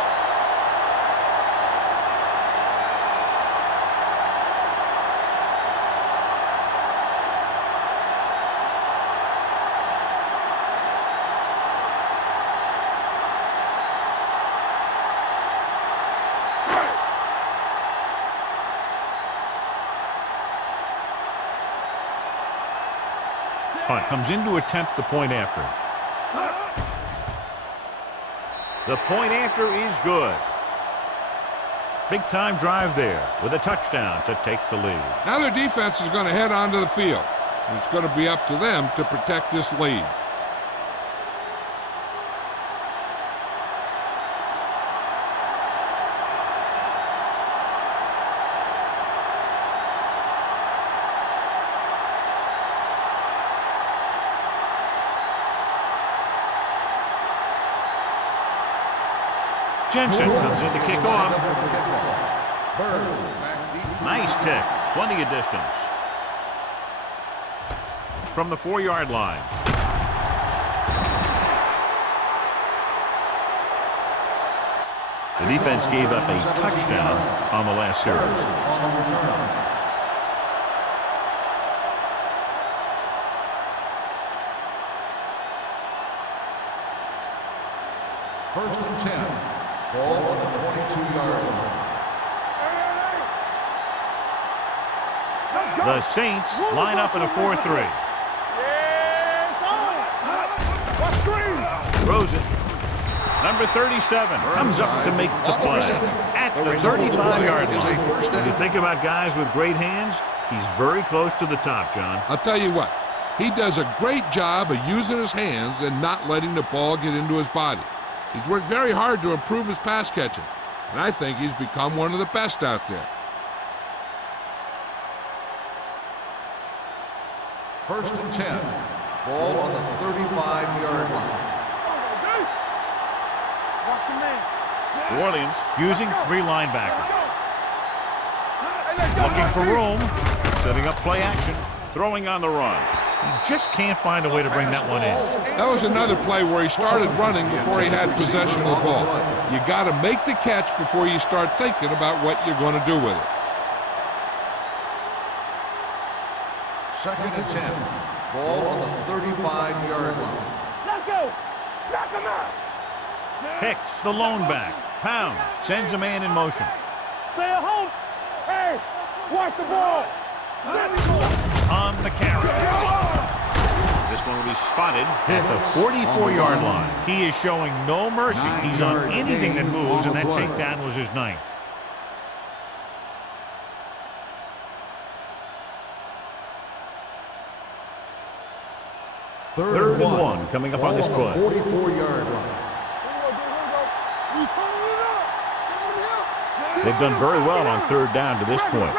Punt comes in to attempt the point after. The point after is good. Big time drive there with a touchdown to take the lead. Now their defense is going to head onto the field, and it's going to be up to them to protect this lead. Jensen comes in to kick off. Nice kick. Plenty of distance. From the 4-yard line. The defense gave up a touchdown on the last series. First and 10. Ball on the 22-yard line. The Saints line up in a 4-3. Throws it. Number 37 comes up to make the play at the 35-yard line. When you think about guys with great hands, he's very close to the top, John. I'll tell you what, he does a great job of using his hands and not letting the ball get into his body. He's worked very hard to improve his pass catching, and I think he's become one of the best out there. First and 10. Ball on the 35-yard line. New Orleans using 3 linebackers. Looking for room, setting up play action, throwing on the run. He just can't find a way to bring that one in. That was another play where he started running before he had possession of the ball. You got to make the catch before you start thinking about what you're going to do with it. 2nd and 10. Ball on the 35-yard line. Let's go. Knock him out. Hicks, the lone back, pounds, sends a man in motion. Stay at home. Hey, watch the ball. On the carry. This one will be spotted at the 44-yard line. He is showing no mercy. He's on anything that moves, and that takedown was his 9th. Third and one coming up on this play. 44-yard line. They've done very well on third down to this point.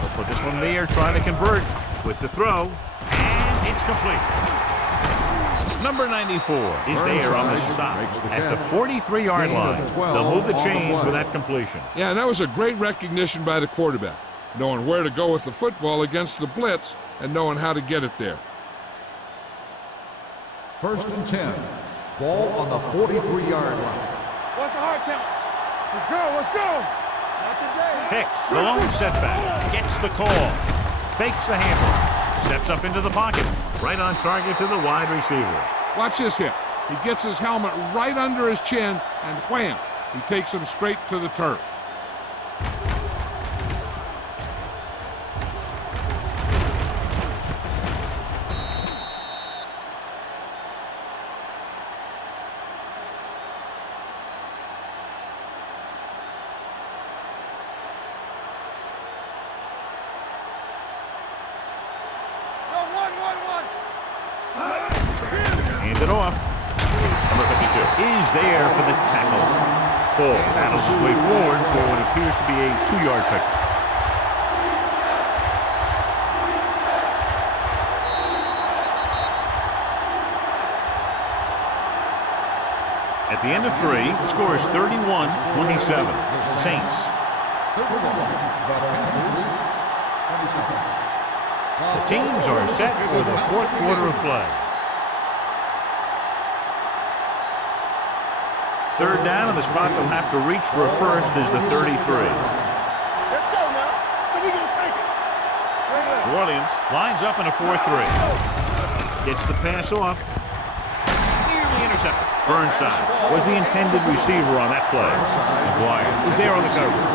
They'll put this one in the air, trying to convert with the throw, and it's complete. Number 94 is there on the stop at the 43-yard line. They'll move the chains with that completion. Yeah, and that was a great recognition by the quarterback, knowing where to go with the football against the blitz and knowing how to get it there. 1st and 10. Ball on the 43-yard line. What's the hard count? Let's go, let's go. Not today. Hicks, the lone setback, gets the call, fakes the handle, steps up into the pocket, right on target to the wide receiver. Watch this hit. He gets his helmet right under his chin, and wham, he takes him straight to the turf. Hand it off. Number 52 is there for the tackle. Ball battles his way forward for what appears to be a 2-yard pickup. At the end of 3, the score is 31-27. Saints. The teams are set for the 4th quarter of play. Third down, and the spot they'll have to reach for a first is the 33. Let's go now. So we gonna take it. New Orleans lines up in a 4-3. Gets the pass off. Nearly intercepted. Burnside was the intended receiver on that play. McGuire was there on the coverage.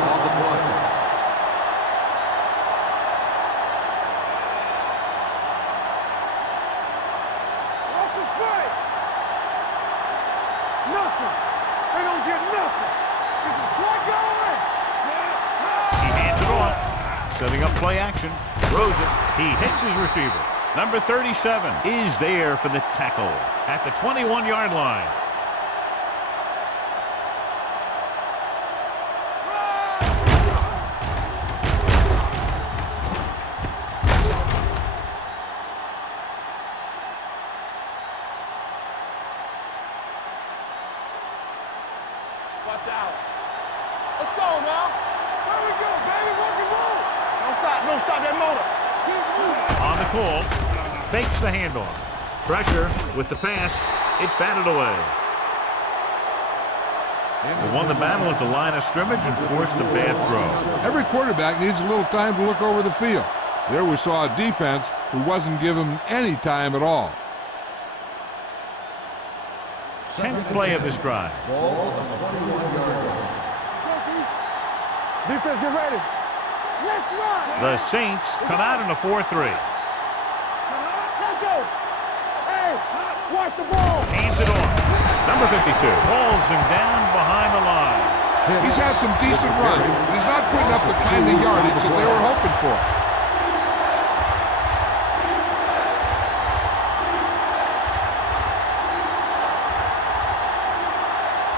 Setting up play action, throws it, he hits his receiver. Number 37 is there for the tackle at the 21-yard line. Watch out. Let's go now. There we go, baby. Rock and roll. Don't stop that motor. On the call, fakes the handoff. Pressure with the pass. It's batted away. They won the battle at the line of scrimmage and forced a bad throw. Every quarterback needs a little time to look over the field. There we saw a defense who wasn't given any time at all. 10th play of this drive. Ball on the 21-yard line. Defense, get ready. Let's run. The Saints come out in a 4-3. Let's go. Hey, watch the ball. Hands it off. Number 52 hauls him down behind the line. He's had some decent run, but he's not putting up the kind of yardage that they were hoping for.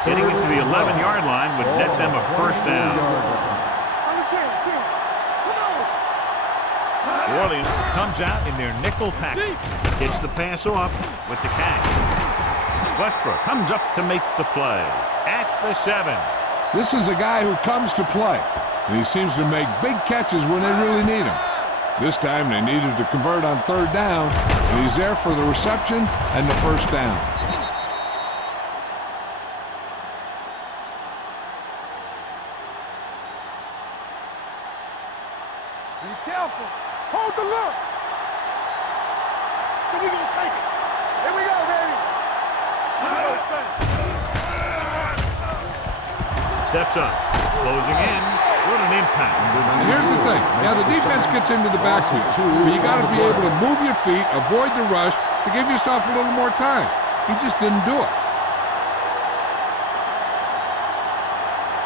Getting it to the 11-yard line would net them a first down. New Orleans comes out in their nickel package. Gets the pass off with the catch. Westbrook comes up to make the play at the 7. This is a guy who comes to play, and he seems to make big catches when they really need him. This time they needed to convert on third down, and he's there for the reception and the first down. Be careful. Hold the look. So we gonna take it. Here we go, baby. Steps up, closing in. What an impact. And here's the thing. Yeah, the defense gets into the backfield, but you got to be able to move your feet, avoid the rush, to give yourself a little more time. He just didn't do it.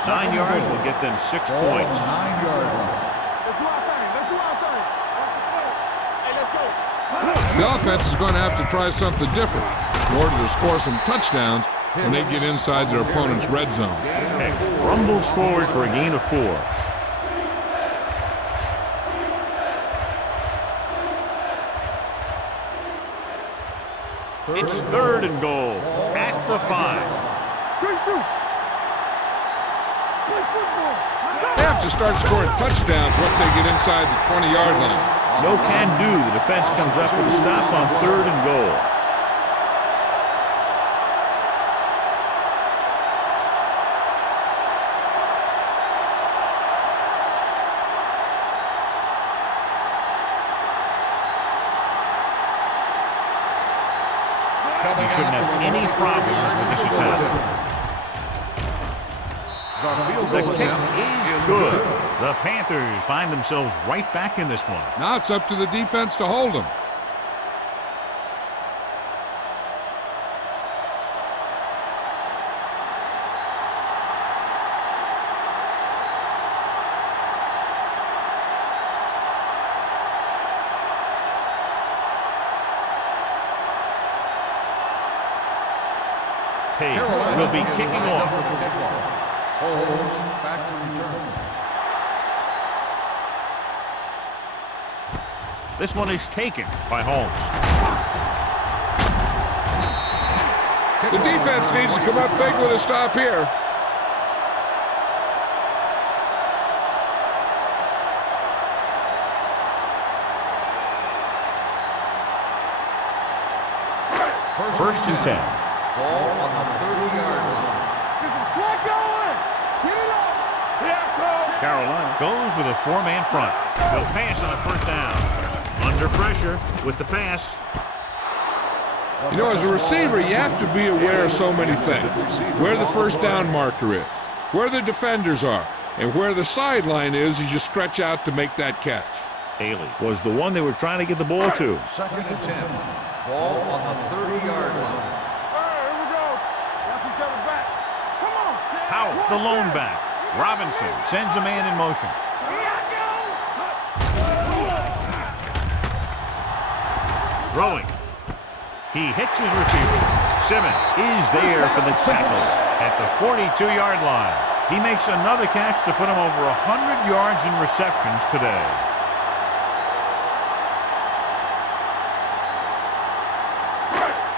9 yards will get them 6 Ball on points. the 9-yard line. Let's do our thing. Let's do our thing. The offense is going to have to try something different in order to score some touchdowns when they get inside their opponent's red zone. Heck rumbles forward for a gain of 4. It's 3rd and goal at the 5. Great shoot. Play football. They have to start scoring touchdowns once they get inside the 20-yard line. No can do. The defense comes up with a stop on 3rd and goal. He shouldn't have any problems with this attack. The kick is good. The Panthers find themselves right back in this one. Now it's up to the defense to hold them. Page will be kicking off. Holmes back to return. This one is taken by Holmes. The defense needs to come up big with a stop here. First and 10. Ball on the 30-yard line. Get some slack going. Get it up. Yeah, Carolina goes with a 4-man front. They'll pass on a first down. Under pressure with the pass. You know, as a receiver, you have to be aware of so many things. Where the first down marker is, where the defenders are, and where the sideline is as you stretch out to make that catch. Haley was the one they were trying to get the ball to. Second and 10. Ball on the 30-yard line. Here we go. Watch each other back. Come on. Howell, the lone back. Robinson sends a man in motion. Throwing. He hits his receiver. Simmons is there for the tackle at the 42-yard line. He makes another catch to put him over 100 yards in receptions today.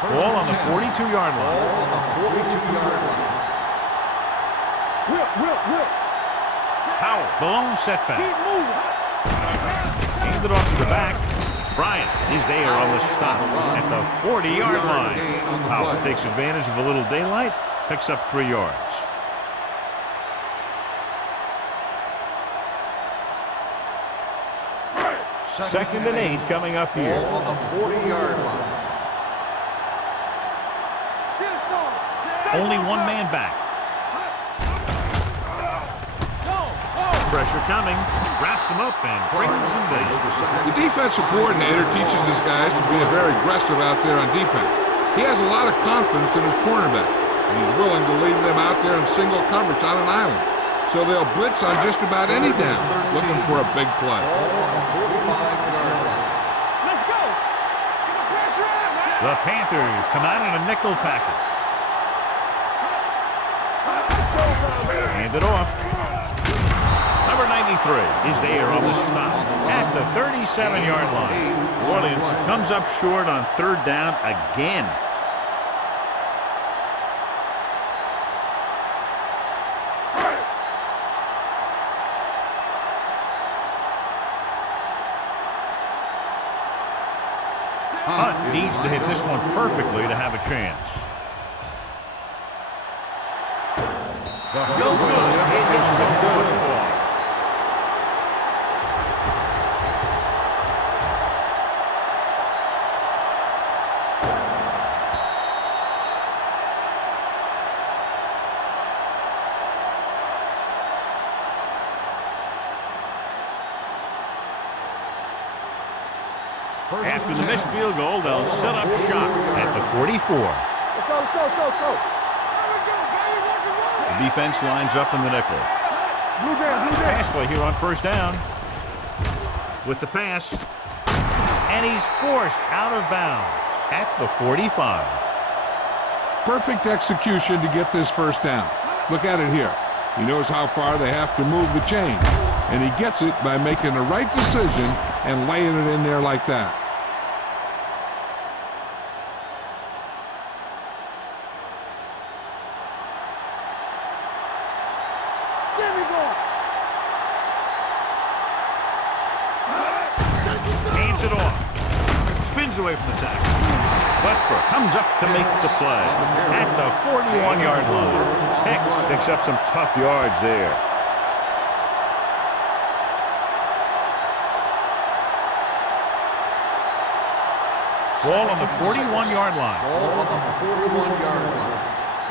Ball on the 42-yard line. Ball on the 42-yard line. Whip. Howell, the lone setback. Keep moving. Handed off to the back. Bryant is there on the stop at the 40-yard line. Howell takes advantage of a little daylight, picks up 3 yards. Second and 8 coming up here. Ball on the 40-yard line. Only one man back. Pressure coming, wraps him up and brings him down. The defensive coordinator teaches his guys to be very aggressive out there on defense. He has a lot of confidence in his cornerback, and he's willing to leave them out there in single coverage on an island. So they'll blitz on just about any down, looking for a big play. Ball on the 45-yard line. Let's go. Get the pressure out, man. The Panthers come out in a nickel package. Hand it off. Number 93 is there on the stop at the 37-yard line. New Orleans comes up short on 3rd down again. Hunt needs to hit this one perfectly to have a chance. No good. It hits the crossbar. After the missed field goal, they'll set up shop at the 44. Let's go. The defense lines up in the nickel. Pass play here on 1st down. With the pass. And he's forced out of bounds at the 45. Perfect execution to get this first down. Look at it here. He knows how far they have to move the chain, and he gets it by making the right decision and laying it in there like that. Give me ball. Hands it off. Spins away from the tackle. Westbrook comes up to make the play at the 41-yard line. Hicks picks up some tough yards there. Ball on the 41-yard line. Ball on the 41-yard line.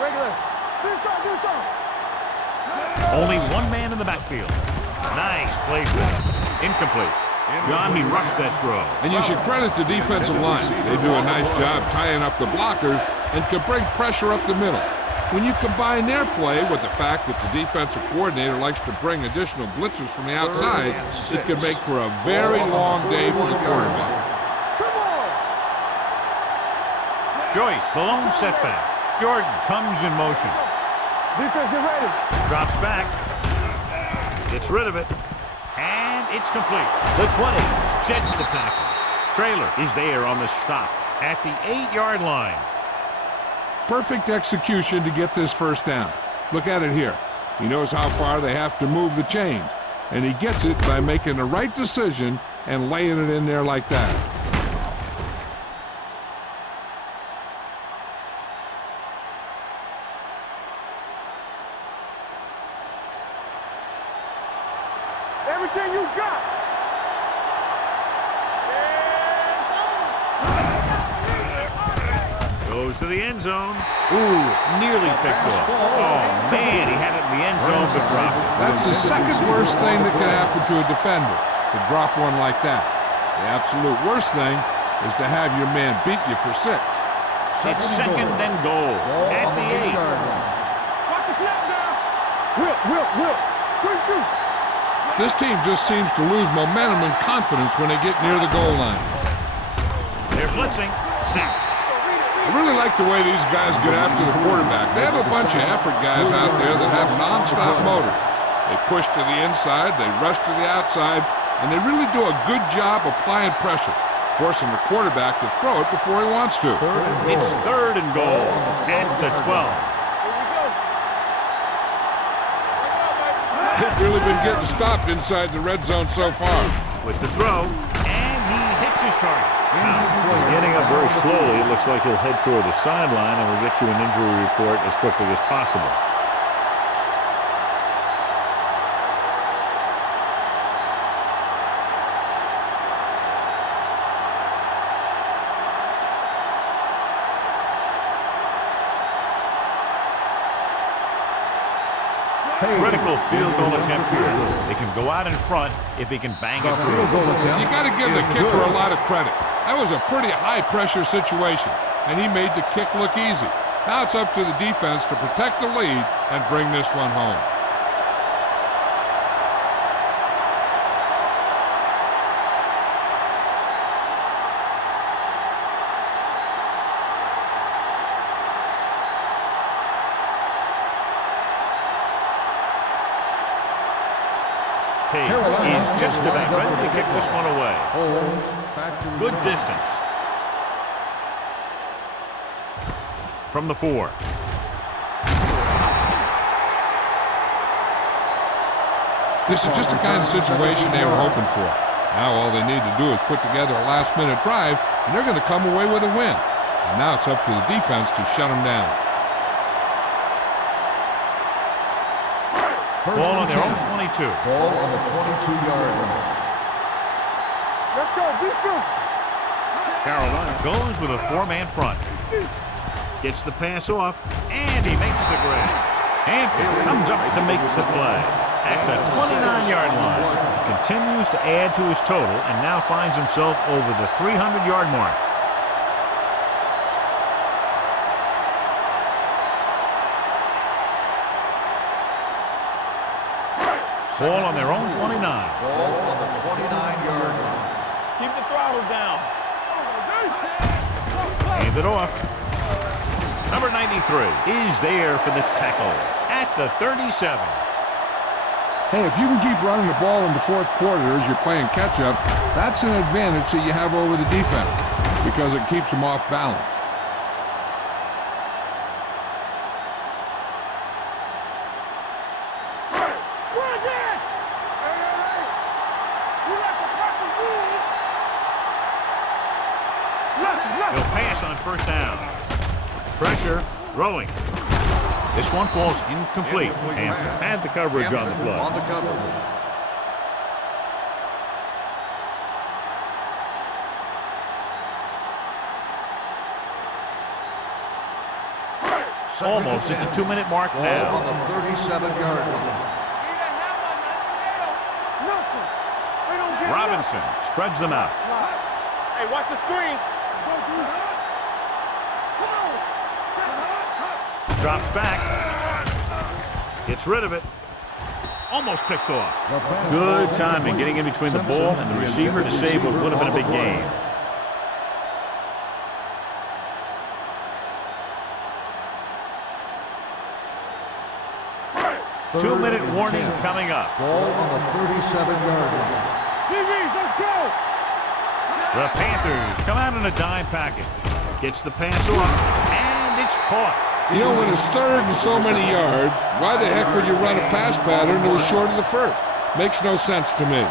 Regular. Do something. Only one man in the backfield. Nice play for him. Incomplete. John, he rushed that throw. And you should credit the defensive line. They do a nice job tying up the blockers and can bring pressure up the middle. When you combine their play with the fact that the defensive coordinator likes to bring additional blitzers from the outside, it can make for a very long day for the quarterback. Come on. Joyce, the lone setback. Jordan comes in motion. Defense, get ready. Drops back. Gets rid of it. And it's complete. The 20 sheds the tackle. Traylor is there on the stop at the 8-yard line. Perfect execution to get this first down. Look at it here. He knows how far they have to move the chains, and he gets it by making the right decision and laying it in there like that. Everything you got. Goes to the end zone. Ooh, nearly picked off. Oh, man, he had it in the end zone but dropped it. That's the second worst thing that can happen to a defender, to drop one like that. The absolute worst thing is to have your man beat you for 6. It's second and goal at the 8. Watch the snap down. Whip. Good shoot. This team just seems to lose momentum and confidence when they get near the goal line. They're blitzing. Sack. I really like the way these guys get after the quarterback. They have a bunch of effort guys out there that have non-stop motors. They push to the inside, they rush to the outside, and they really do a good job applying pressure, forcing the quarterback to throw it before he wants to. It's third and goal at the 12. They've really been getting stopped inside the red zone so far. With the throw, and he hits his target. He's getting up very slowly. It looks like he'll head toward the sideline, and we'll get you an injury report as quickly as possible. Critical field goal attempt here. They can go out in front if he can bang it through. You got to give the kicker a lot of credit. That was a pretty high-pressure situation, and he made the kick look easy. Now it's up to the defense to protect the lead and bring this one home. He's just about ready to kick this one away. Good distance. From the 4. This is just the kind of situation they were hoping for. Now all they need to do is put together a last-minute drive, and they're going to come away with a win. And now it's up to the defense to shut them down. Ball on their own 22. Ball on the 22-yard line. Let's go, defense. Carolina goes with a 4-man front. Gets the pass off, and he makes the grab. Hampton comes up to make the play at the 29-yard line. Continues to add to his total and now finds himself over the 300-yard mark. Ball on their own 29. Ball on the 29-yard line. Keep the throttle down. Hand it off. Number 93 is there for the tackle at the 37. Hey, if you can keep running the ball in the fourth quarter as you're playing catch-up, that's an advantage that you have over the defense because it keeps them off balance. He'll pass on first down. Pressure, throwing. This one falls incomplete and had the coverage on the play. On the coverage. Almost at the 2-minute mark Ball now. on the 37-yard line. Robinson spreads them out. Hey, watch the screen. Drops back. Gets rid of it. Almost picked off. Good timing getting in between the ball and the receiver to save what would have been a big game. Two-minute warning coming up. Ball on the 37-yard line. DBs, let's go! The Panthers come out in a dime package. Gets the pass off, and it's caught. You know, when it's third and so many yards, why the heck would you run a pass pattern that was short of the first? Makes no sense to me.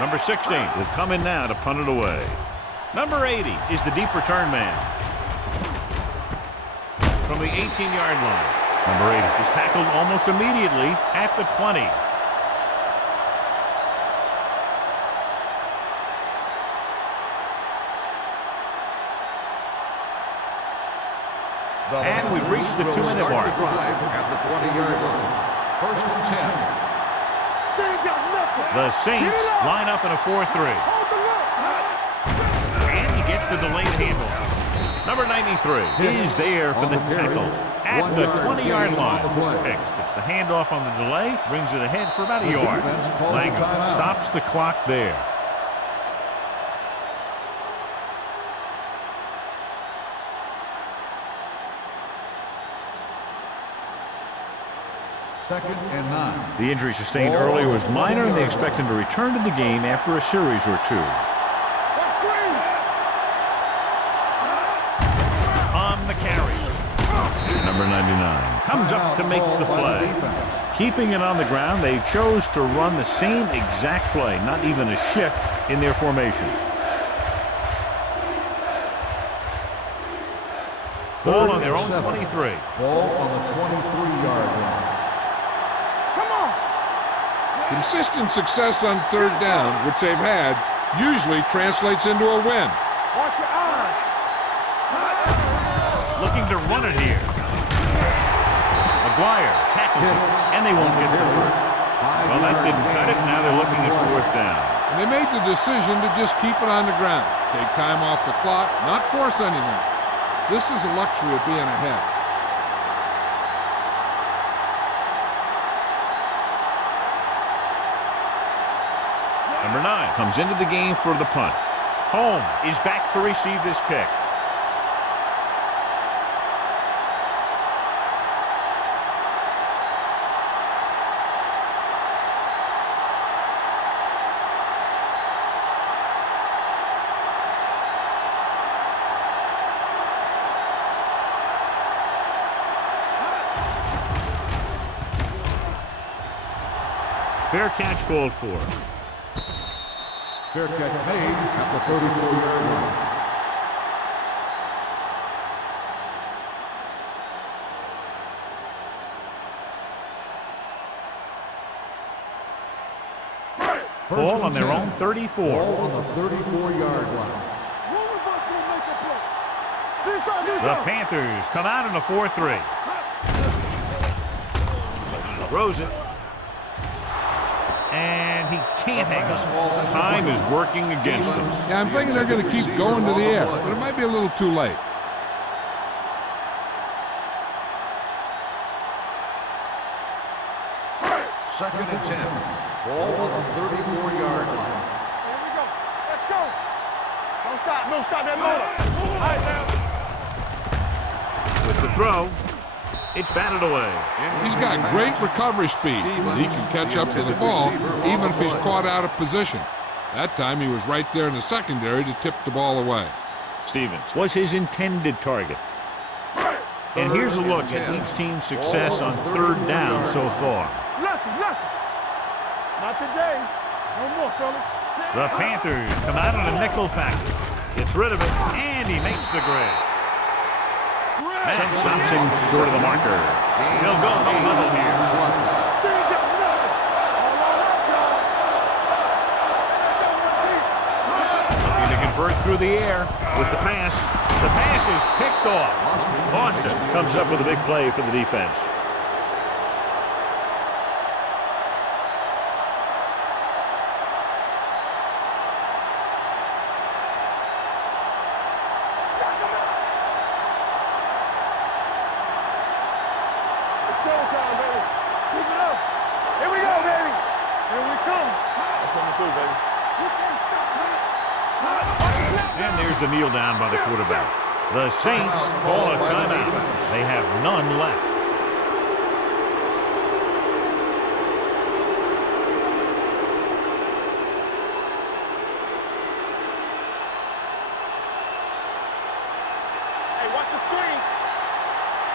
Number 16 will come in now to punt it away. Number 80 is the deep return man. From the 18-yard line, number 80 is tackled almost immediately at the 20. And we've reached the 2-minute mark. Drive at the 20-yard line. First and 10. They ain't got nothing. The Saints line up in a 4-3. And he gets the delayed handoff. Number 93 is there for the tackle at the 20-yard line. Hicks gets the handoff on the delay, brings it ahead for about a yard. Langham stops the clock there. Second and 9. The injury sustained earlier was minor, and they expect him to return to the game after a series or two. On the carry. Number 99 comes up to make the play. Keeping it on the ground, they chose to run the same exact play, not even a shift in their formation. Ball on their own 23. Ball on the 23-yard line. Consistent success on third down, which they've had, usually translates into a win. Watch your eyes. Looking to run it here. McGuire tackles it, and they won't get the first. Well, that didn't cut it. Now they're looking at fourth down. And they made the decision to just keep it on the ground. Take time off the clock, not force anything. This is the luxury of being ahead. Number 9 comes into the game for the punt. Holmes is back to receive this kick. Fair catch called for. Fair catch made at the 34-yard line. Ball on their own 34. Ball on the 34-yard line. The Panthers come out in a 4-3. Throws it. And he can't hang on. Time is working against them. Yeah, I'm thinking they're going to keep going to the air, but it might be a little too late. 10. Ball on the 34-yard line. Here we go. Let's go. Don't stop. Don't stop that motor. All right, now. With the throw, it's batted away. He's got great recovery speed. He can catch up to the ball even if he's caught out of position. That time he was right there in the secondary to tip the ball away. Stevens was his intended target. And here's a look at each team's success on third down so far. Lucky. Not today. No more, fellas. The Panthers come out in a nickel package. Gets rid of it, and he makes the grab. That stops him short of the marker. He'll go no huddle here. Looking to convert through the air with the pass. The pass is picked off. Austin comes up with a big play for the defense. It's showtime, baby. Keep it up. Here we go, baby. Here we come. That's coming through, baby. You can't stop. And there's the kneel down by the quarterback. The Saints call a timeout. They have none left. Hey, watch the screen.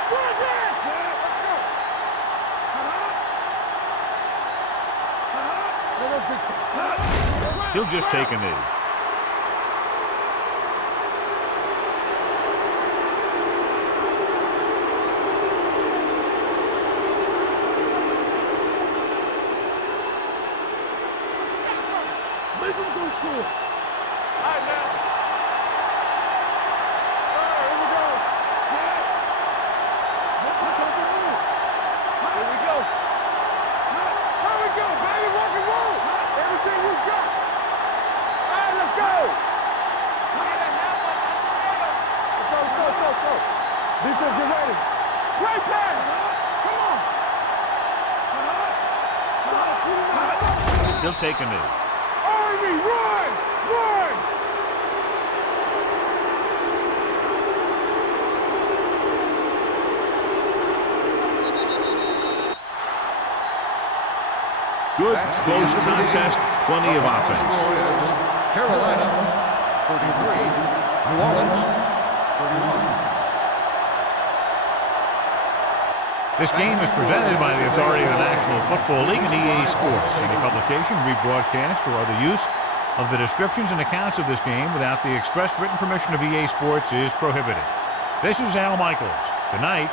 Good dance. Let's go. Let us big time. He'll just take a knee. Make him go short. All right, now. All right, here we go. Set. Here we go. Here we go, baby. Rock and roll. Everything you got. All right, let's go. Let's go. Defense, get ready. Great pass. Come on. He'll take a knee. Army, run! Good, close contest, plenty of offense. Carolina 33, New Orleans 31. This game is presented by the authority of the National Football League and EA Sports. Any publication, rebroadcast, or other use of the descriptions and accounts of this game without the expressed written permission of EA Sports is prohibited. This is Al Michaels. Good night.